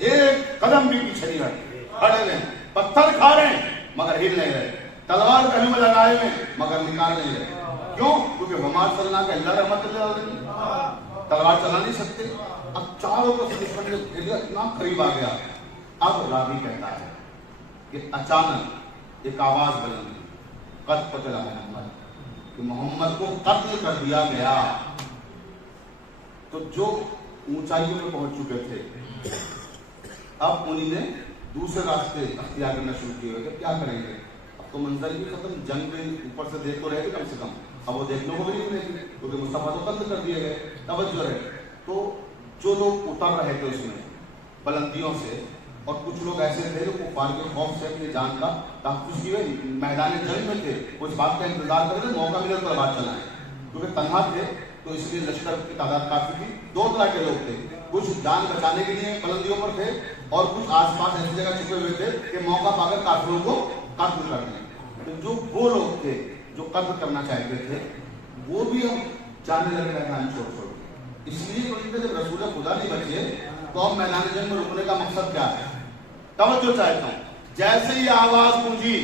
ایک قدم بھی پیچھے نہیں ہٹے. کھڑے ہوئے, پتھر کھا رہے ہیں مگر ہل نہیں رہے, تلوار کہیں میں لگائے ہوئے مگر نکال نہیں رہے. کیوں؟ کیونکہ ہمارے صلی اللہ کا اللہ رحمت اللہ علیہ تلوار چلا نہیں سکتے, اب چاروں کو دشمن نے گھیر لیا، اتنا قریب آ گیا. اب راوی کہتا ہے کہ اچانک ایک آواز بلند ہوئی، قد قتل محمد، کہ محمد کو قتل کر دیا گیا. تو جو اونچائیوں پہ پہنچ چکے تھے اب انہیں نے دوسرے راستے اختیار کرنا شروع کیے ہوئے. کیا کریں گے؟ اب تو منظر بھی ختم، جنگ میں اوپر سے دیکھ تو رہے گی کم سے کم، اب وہ دیکھنے کو بھی نہیں ملے گی کیونکہ مصطفیٰ تو قتل کر دیے گئے. توجہ رہے. تو جو لوگ اتر رہے تھے اس میں بلندیوں سے، اور کچھ لوگ ایسے تھے جو کفار کے خوف سے اپنی جان کا تحفظ کیے میدان جنگ میں تھے، وہ اس بات کا انتظار کر رہے تھے موقع ملے تو بات چلائیں، کیونکہ تنہا تھے تو اس لیے لشکر کی تعداد کافی تھی. دو طرح کے لوگ تھے، کچھ جان بچانے کے لیے بلندیوں پر تھے اور کچھ آس پاس ایسی جگہ چھپے ہوئے تھے کہ موقع پا کر کافروں کو قتل کر دیں. تو جو وہ لوگ تھے جو قتل کرنا چاہتے تھے وہ بھی ہم جانے لگے میدان چھوڑ چھوڑ کے. اس لیے جب رسول خدا نہیں بچے تو اب میدان جنگ میں رکنے کا مقصد کیا ہے؟ توجہ چاہتا ہوں. جیسے ہی آواز گونجی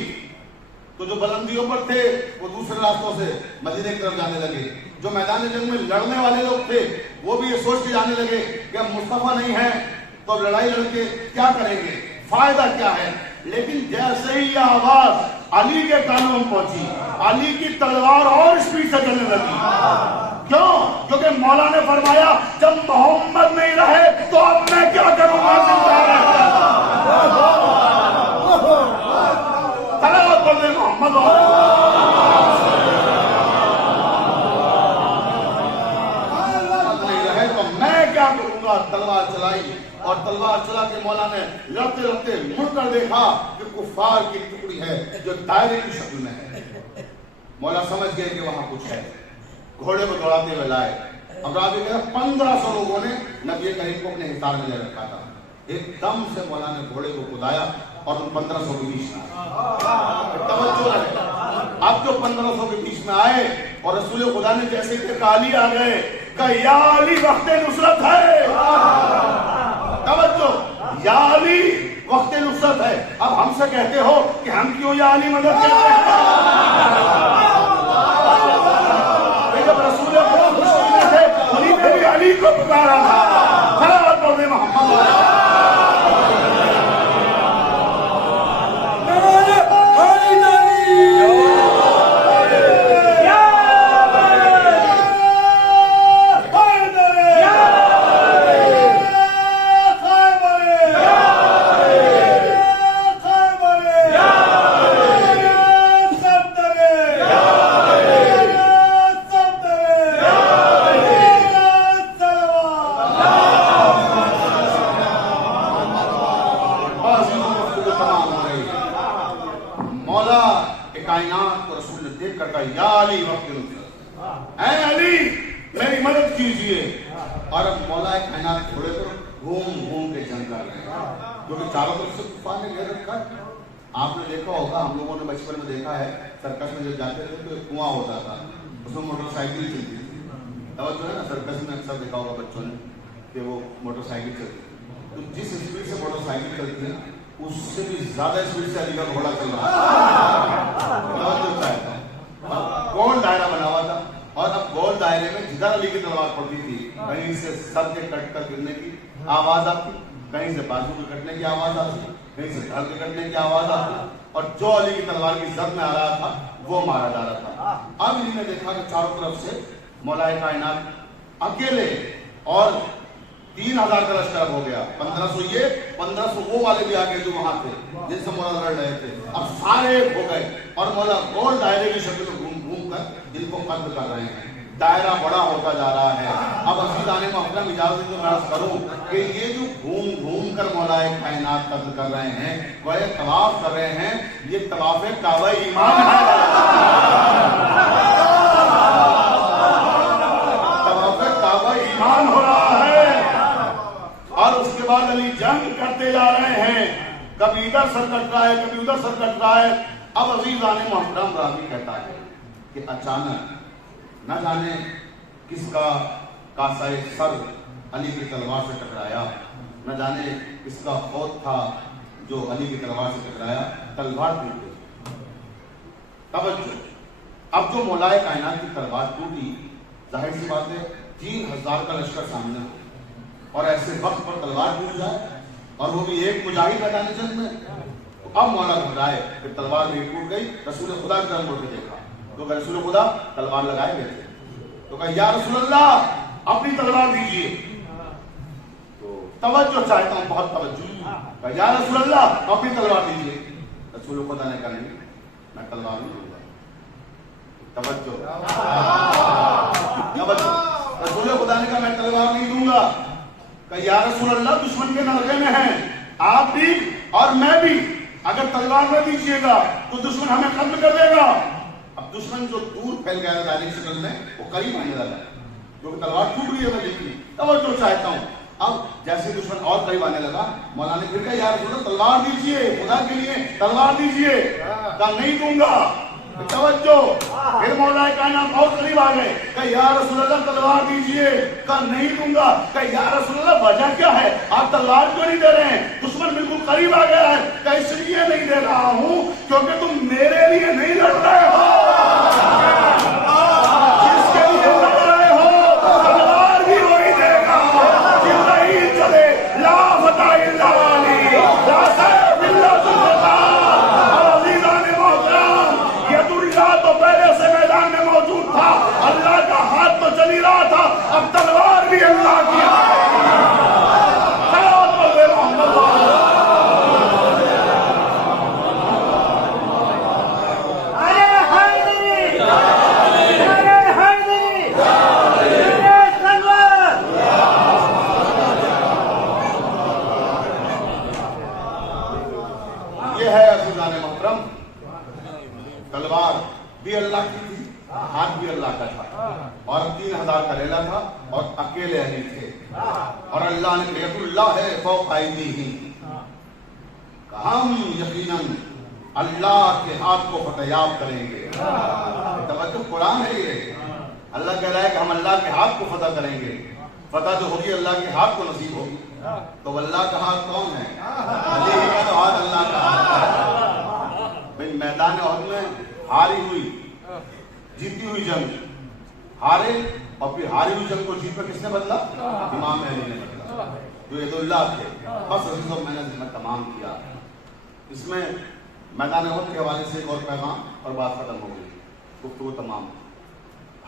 تو جو بلندیوں پر تھے وہ دوسرے راستوں سے مدینے کی طرف جانے لگے. جو میدان جنگ میں لڑنے والے لوگ تھے وہ بھی یہ سوچ کے جانے لگے کہ اب مصطفیٰ نہیں ہے تو اب لڑائی لڑ کے کیا کریں گے، فائدہ کیا ہے. لیکن جیسے ہی یہ آواز علی کے کانوں میں پہنچی، علی کی تلوار اور اسپیڈ سے چلنے لگی. کیوں؟ کیونکہ مولا نے فرمایا جب محمد نہیں رہے تو اب میں کیا کروں گا. تلاوت پڑھ لیں محمد نہیں رہے تو میں کیا کروں گا. تلوار چلائی اور تلوار چلا کے مولا نے لڑتے لڑتے مڑ کر دیکھا کہ کفار کی ٹکڑی ہے جو دائرے کی شکل میں ہے. مولا سمجھ گئے کہ وہاں کچھ ہے، گھوڑے کو دوڑاتے ہوئے لائے. اب راوی کہتے ہیں 1500 لوگوں نے نبی کریم کو اپنے حصار میں لے رکھا تھا. ایک دم سے مولا نے گھوڑے کو کدایا اور ان 1500 کے بیچ میں توجہ رہے. اب جو 1500 کے بیچ میں آئے اور رسول خدا نے جیسے کہ علی آ گئے کہ یا علی وقت نصرت ہے. توجہ، یا علی وقت نصرت ہے. اب ہم سے کہتے ہو کہ ہم کیوں یا علی مدد کہتے ہیں؟ جب رسول خدا مشکل میں تھے انہیں نے بھی علی کو پکارا تھا. صلوات پڑھنے محمد آپ نے دیکھا ہوگا، ہم لوگوں نے بچپن میں دیکھا ہے سرکس میں جب جاتے تھے تو ایک کنواں ہوتا تھا، اس میں موٹر سائیکل چلتی تھی. توجہ ہے نا، سرکس میں اکثر دیکھا ہوگا بچوں نے کہ وہ موٹر سائیکل چلتی ہے. تو جس اسپیڈ سے موٹر سائیکل چلتی ہے اس سے بھی زیادہ اسپیڈ سے علی کا گھوڑا چل رہا ہے. توجہ چاہتا ہوں. گول دائرہ بنا ہوا تھا اور اب گول دائرے میں جدھر علی کی تلوار پڑتی تھی کہیں سے سر کے کٹ کر گرنے کی آواز آتی، کہیں سے بازو کے کٹنے کی آواز آتی، کہیں سے گھر کے کٹنے کی آواز آتی، اور جو علی کی تلوار کی زد میں آ رہا تھا وہ مارا جا رہا تھا. اب انہوں نے دیکھا کہ چاروں طرف سے مولا کائنات اکیلے اور 3000 کا لشکر ہو گیا. 1500 یہ 1500 وہ والے بھی آگے جو وہاں تھے جن سے مولا لڑ رہے تھے. اب سارے ہو گئے اور مولا گول دائرے کی شکل میں گھوم گھوم کر جن کو قتل کر رہے ہیں. دائرہ بڑا ہوتا جا رہا ہے. اب عزیزان محترم اجازت تو میں عرض کروں کہ یہ جو گھوم گھوم کر مولا کائنات قتل کر رہے ہیں، وہ یہ طواف کر رہے ہیں، یہ طواف کعبہ ایمان ہے. طواف کعبہ ایمان ہو رہا ہے اور اس کے بعد علی جنگ کرتے جا رہے ہیں. کبھی ادھر سر کٹ رہا ہے، کبھی ادھر سر کٹ رہا ہے. اب عزیزان محترم راوی کہتا ہے کہ اچانک نہ جانے کس کا کاسہ سر علی کی تلوار سے ٹکرایا، نہ جانے کس کا خود تھا جو علی کی تلوار سے ٹکرایا، تلوار ٹوٹ گئی. توجہ، اب جو مولا کائنات کی تلوار ٹوٹی، ظاہر سی بات ہے 3000 کا لشکر سامنے ہو اور ایسے وقت پر تلوار ٹوٹ جائے اور وہ بھی ایک مجاہد میدان جنگ میں. تو اب مولا گھبرائے کہ تلوار بھی ٹوٹ گئی. رسول خدا کی طرف مڑ کے دیکھا تو کہ رسول خدا تلوار لگائے ہوئے تھے. تو کہا یا رسول اللہ اپنی تلوار دیجیے. تو توجہ چاہتا ہوں, بہت توجہ. کہا یا رسول اللہ اپنی تلوار دیجیے. رسول خدا نے کہا نہیں میں تلوار نہیں دوں گا. توجہ رسول خدا نے کہا میں تلوار نہیں دوں گا. کہ یا رسول اللہ دشمن کے نرغے میں ہیں آپ بھی اور میں بھی, اگر تلوار نہ دیجیے گا تو دشمن ہمیں ختم کر دے گا. اب دشمن جو دور پھیل گیا ظالم شکل میں وہ قریب آنے لگا کیونکہ تلوار ٹوٹ گئی ہے. میں دیکھیے توجہ چاہتا ہوں. اب جیسے دشمن اور قریب آنے لگا مولا نے پھر کہا یا رسول اللہ تلوار دیجیے, خدا کے لیے تلوار دیجیے. کہا نہیں دوں گا. توجہ پھر مولا کائنات اور قریب آ گئے. کہ یا رسول اللہ تلوار دیجیے. کہا نہیں دوں گا. کہ یا رسول اللہ وجہ کیا ہے, آپ تلوار کیوں نہیں دے رہے ہیں؟ دشمن بالکل قریب آ گیا ہے. کہ اس لیے نہیں دے رہا ہوں کیونکہ تم میرے لیے نہیں لڑ رہے ہو, جس کے لیے لڑ رہے ہو تلوار بھی وہی دے گا. جبرائیل چلے لا فتح الا علی لا سیف الا ذوالفقار. عزیزان محترم ید اللہ تو پہلے سے میدان میں موجود تھا, اللہ کا ہاتھ تو چل ہی رہا تھا, اب تلوار بھی اللہ کی ہے. صلوات پڑھ دے محمد تلوار بھی اللہ کی تھی, ہاتھ بھی اللہ کا تھا, اور 3000 کا لیلا تھا اور اکیلے علی تھے. اور اللہ نے ید اللہ ہے فوق ایدیہم, ہم یقیناً اللہ کے ہاتھ کو فتح یاب کریں گے. توجہ قرآن ہے یہ. اللہ کہہ رہا ہے کہ ہم اللہ کے ہاتھ کو فتح کریں گے. فتح جو ہوگی اللہ کے ہاتھ کو نصیب ہوگی. تو اللہ کا ہاتھ کون ہے؟ علی کا تو ہاتھ اللہ کا ہاتھ ہے. میدان احد میں ہاری ہوئی جیتی ہوئی جنگ, ہارے اور پھر ہاری ہوئی جنگ کو جیت پر کس نے بدلا؟ امام علی نے بدلا جو ید اللہ تھے. بس عزیزوں میں نے ذمہ تمام کیا. اس میں میدان احد کے حوالے سے ایک اور پیغام اور بات ختم ہو گئی, گفتگو تمام.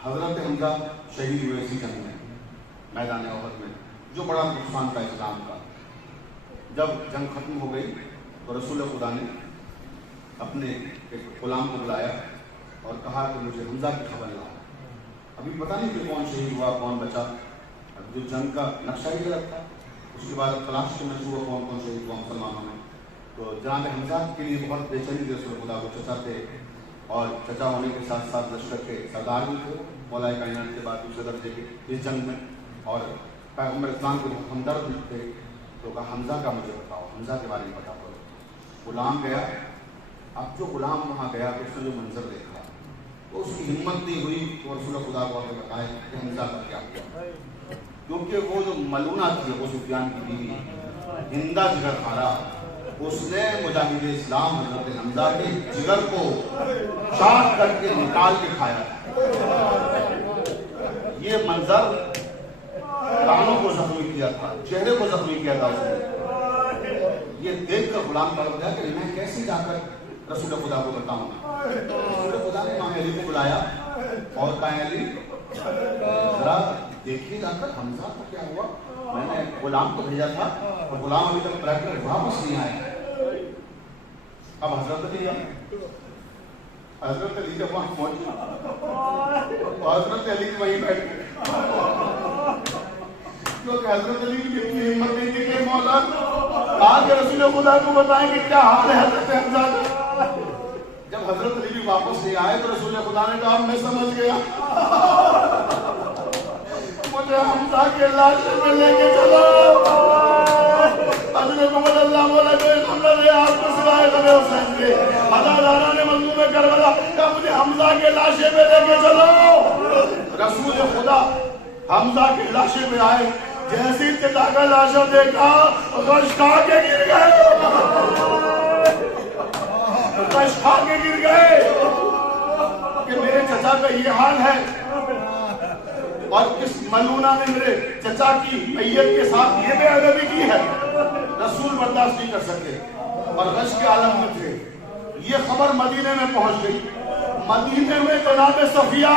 حضرت حمزہ شہید ہوئے اسی جنگ میں میدان احد میں, جو بڑا نقصان تھا اسلام کا. جب جنگ ختم ہو گئی تو رسول خدا نے اپنے ایک غلام کو بلایا اور کہا کہ مجھے حمزہ کی خبر لاؤ. ابھی پتہ نہیں کہ کون شہید ہوا کون بچا, جو جنگ کا نقشہ ہی غلط تھا. اس کے بعد تلاش کے مشہور ہوا کون کون شہید ہوا مسلمانوں میں. تو جناب حمزہ کے لیے بہت بے چینی تھی رسول خدا کو. چچا تھے اور چچا ہونے کے ساتھ ساتھ لشکر کے سردار بھی تھے مولا کائنات کے بعد دوسرے درجے کے اس جنگ میں, اور پیغمبر اسلام کے ہمدرد بھی تھے. تو کہا حمزہ کا مجھے بتاؤ, حمزہ کے بارے میں بتا کرو. غلام گیا. اب جو غلام وہاں گیا تو اس نے جو منظر دیکھا تو اس کی ہمت نہیں ہوئی تو رسول خدا کو آگے بتائے کہ حمزہ کا کیا کیا. کیونکہ وہ جو ملونہ تھی ابو سفیان کی بیوی ہندا جگر خارا, اس نے مجاہد اسلام حضرت حمزہ کے جگر کو چاک کر کے نکال کے کھایا. یہ منظر کانوں کو زخمی کیا تھا, چہرے کو زخمی کیا تھا اس نے. یہ دیکھ کر غلام طلب گیا کہ میں کیسے جا کر رسول خدا کو بتاؤں. رسول خدا نے امام علی کو بلایا اور کہا علی ذرا دیکھیے جا کر حمزہ کو کیا ہوا. میں نے غلام کو بھیجا تھا اور غلام ابھی تک پریکٹر واپس نہیں آئے. اب حضرت علی جب وہاں پہنچے تو حضرت علی وہیں بیٹھ گئے کیونکہ حضرت علی کی اتنی ہمت نہیں تھی کہ مولا آگے رسول خدا کو بتائیں کہ کیا حال ہے حضرت حمزہ کا. جب حضرت علی بھی واپس نہیں آئے تو رسول خدا نے کہا میں سمجھ گیا, مجھے حمزہ کے لاش میں لے کے چلو. حضرت محمد اللہ مولا کو حمزہ نے آپ کو سوائے غم حسین کے ہزارانہ نے مظلوم کربلا کہا مجھے حمزہ کے لاشے میں لے کے چلو. رسول خدا حمزہ کے لاشے میں آئے, جیسی چچا کا لاشا دیکھا غش کھا کے گر گئے, غش کھا کے گر گئے کہ میرے چچا کا یہ حال ہے. اور کس ملونہ نے میرے چچا کی میت کے ساتھ یہ بے ادبی کی ہے؟ رسول برداشت نہیں کر سکے اور غش کے عالم میں تھے. یہ خبر مدینے میں پہنچ گئی. مدینے میں جناب صفیہ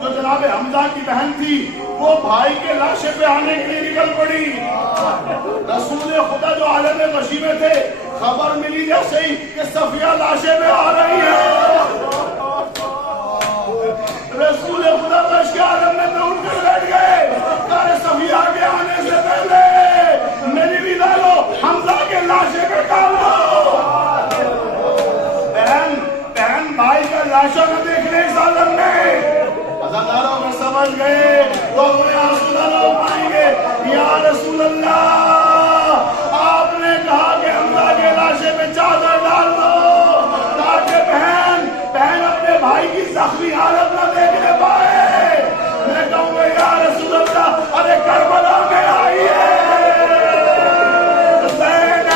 جو جناب حمزہ کی بہن تھی وہ بھائی کے لاشے پہ آنے کے لیے نکل پڑی. رسول خدا جو عالم غشی میں تھے خبر ملی جیسے ہی کہ صفیہ لاشے پہ آ رہی ہے. رسول خدا غش کے عالم میں اٹھ کر بیٹھ گئے. کہا صفیہ کے آنے سے پہلے میری بھی ڈالو, حمزہ کے لاشے پہ ڈال دو. بہن بھائی کا لاشا نہ دیکھنے اس عالم میں عزاداروں میں سمجھ گئے تو اپنے آنسو نہ رو پائیں گے. یا رسول اللہ, آپ نے کہا کہ حمزہ کے لاشے پہ چادر ڈال دو تاکہ بہن اپنے بھائی کی زخمی حالت نہ دیکھنے پائے. میں کہوں گا یا رسول اللہ, ارے کربلا میں آئیے, زینب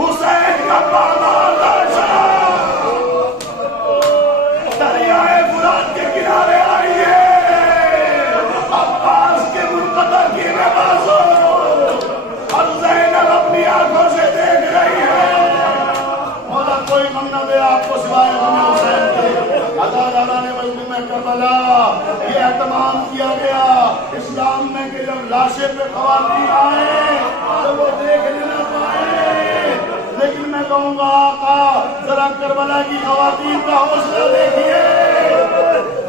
حسین کا پامال لاشا دریائے فرات کے کنارے آئیے, عباس کے منقطع کیے بازو اور زینب اپنی آنکھوں سے دیکھ رہی ہے. مولا کوئی غم نہ دے آپ کو سوائے غم حسین کے. عزادارہ نے مظلوم کربلا یہ اہتمام کیا گیا اسلام میں کہ جب لاشے پہ خواتین آئیں تو وہ دیکھنے نہ پائیں. لیکن میں کہوں گا آقا ذرا کربلا کی خواتین کا حوصلہ دیکھیے.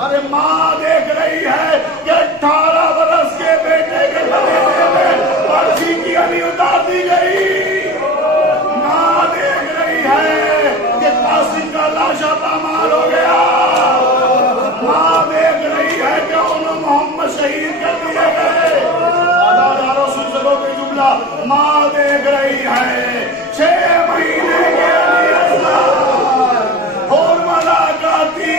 ارے ماں دیکھ رہی ہے کہ 18 برس کے بیٹے کے گلے میں پرچی کی علی اتار دی گئی. ماں دیکھ رہی ہے کہ قاسم کا لاشا پامال ہو گیا. ماں دیکھ رہی ہے کہ انہوں محمد شہید کر دیے گئے. عزاداروں سن سکو کہ جملہ ماں دیکھ رہی ہے 6 مہینے کے علی اصغر اور ملاقاتی.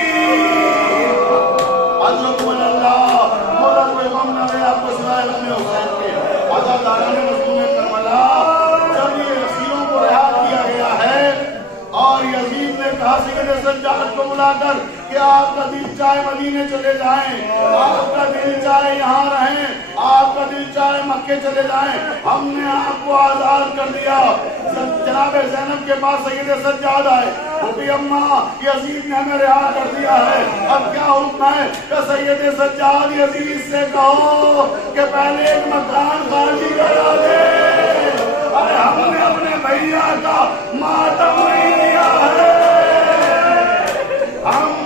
حضرت اللہ مولا کوئی غم نہ دے آپ کو سوائے غم حسین کے. عزادارہ نے مظلوم کربلا جب یہ اسیروں کو رہا کیا گیا ہے اور یزید نے کہا سید سجاد کو بلا کر کہ آپ کا دل چاہے مدینے چلے جائیں, آپ کا دل چاہے یہاں رہیں, آپ کا دل چاہے مکے چلے جائیں, ہم نے آپ کو آزاد کر دیا. جناب زینب کے پاس سید سجاد آئے, وہ بھی اماں یزید نے ہمیں رہا کر دیا ہے, اب کیا حکم ہے؟ کہ سید سجاد یزید سے کہو کہ پہلے ایک مکان خالی کرا دے. ارے ہم نے اپنے بھیا کا ماتم نہیں دیا ہے, ہم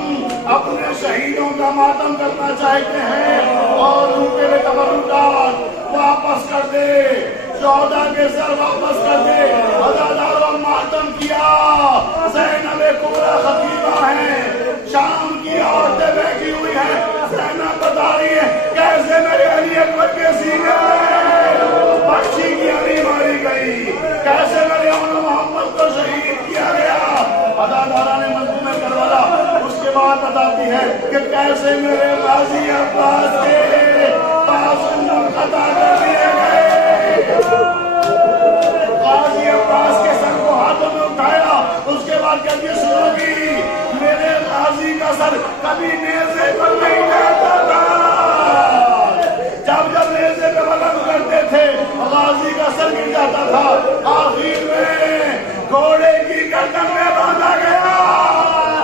اپنے شہیدوں کا ماتم کرنا چاہتے ہیں اور ان کے تبرکات واپس کر دے, 14 کے سر واپس کر دے. عزاداروں ماتم کیا. زینب کبریٰ خطیبہ ہیں, شام کی عورتیں بیٹھی ہوئی ہیں. زینب بتا رہی ہے کیسے میرے علی اکبر کے سینے میں بخشی کی علی ماری گئی, کیسے میرے محمد کو شہید کیا گیا. عزادارہ نے مظلوم کربلا اس کے بعد بتاتی ہے کہ کیسے میرے غازی عباس کے پاس منقطع کر دیے گئے. غازی عباس کے سر کو ہاتھوں میں اٹھایا, اس کے بعد کہتی ہے سنو گی میرے غازی کا سر کبھی نیزے پر نہیں جاتا تھا. جب نیزے پہ بلند کرتے تھے غازی کا سر گر جاتا تھا. آخر میں گھوڑے کی گردن میں باندھا گیا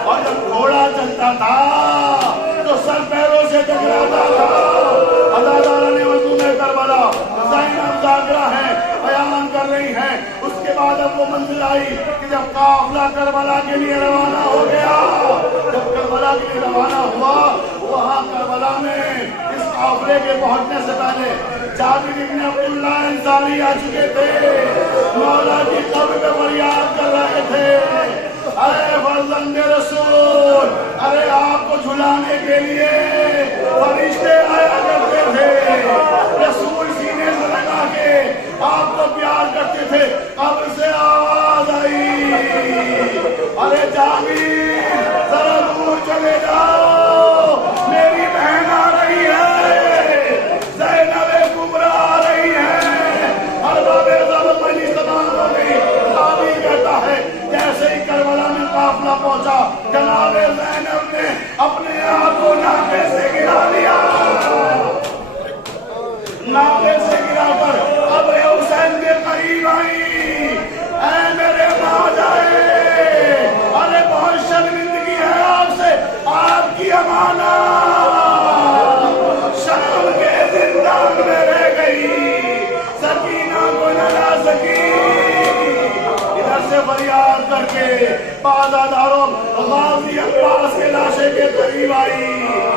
اور جب گھوڑا چلتا تھا تو سر پیروں سے ٹکراتا تھا. عزادارہ نے مظلوم کربلا زینب ذاکرہ ہے بیان کر رہی ہیں. اس کے بعد اب وہ منزل آئی کہ جب قافلہ کربلا کے لیے روانہ ہو گیا, جب کربلا کے لیے روانہ ہوا وہاں کربلا میں اس قافلے کے پہنچنے سے پہلے جابر بن عبداللہ انصاری آ چکے تھے, مولا کی قبر پہ فریاد کر رہے تھے, اے فرزند رسول, ارے آپ کو جھلانے کے لیے فرشتے آیا کرتے تھے. رسول سینے سے لگا کے آپ کو پیار کرتے تھے. قبر سے آواز آئی, ارے جابر ذرا دور چلے جاؤ, میری بہن آ رہی ہے, زینب کبریٰ آ رہی ہے. اور باب ضبط مجلس تمام ہو گئی. صحابی کہتا ہے جیسے ہی کربلا میں قافلہ پہنچا جناب زینب نے اپنے آپ کو ناکے سے گرا دیا. فریاد کر کے بازاداروں غازی عباس کے لاشے کے قریب آئی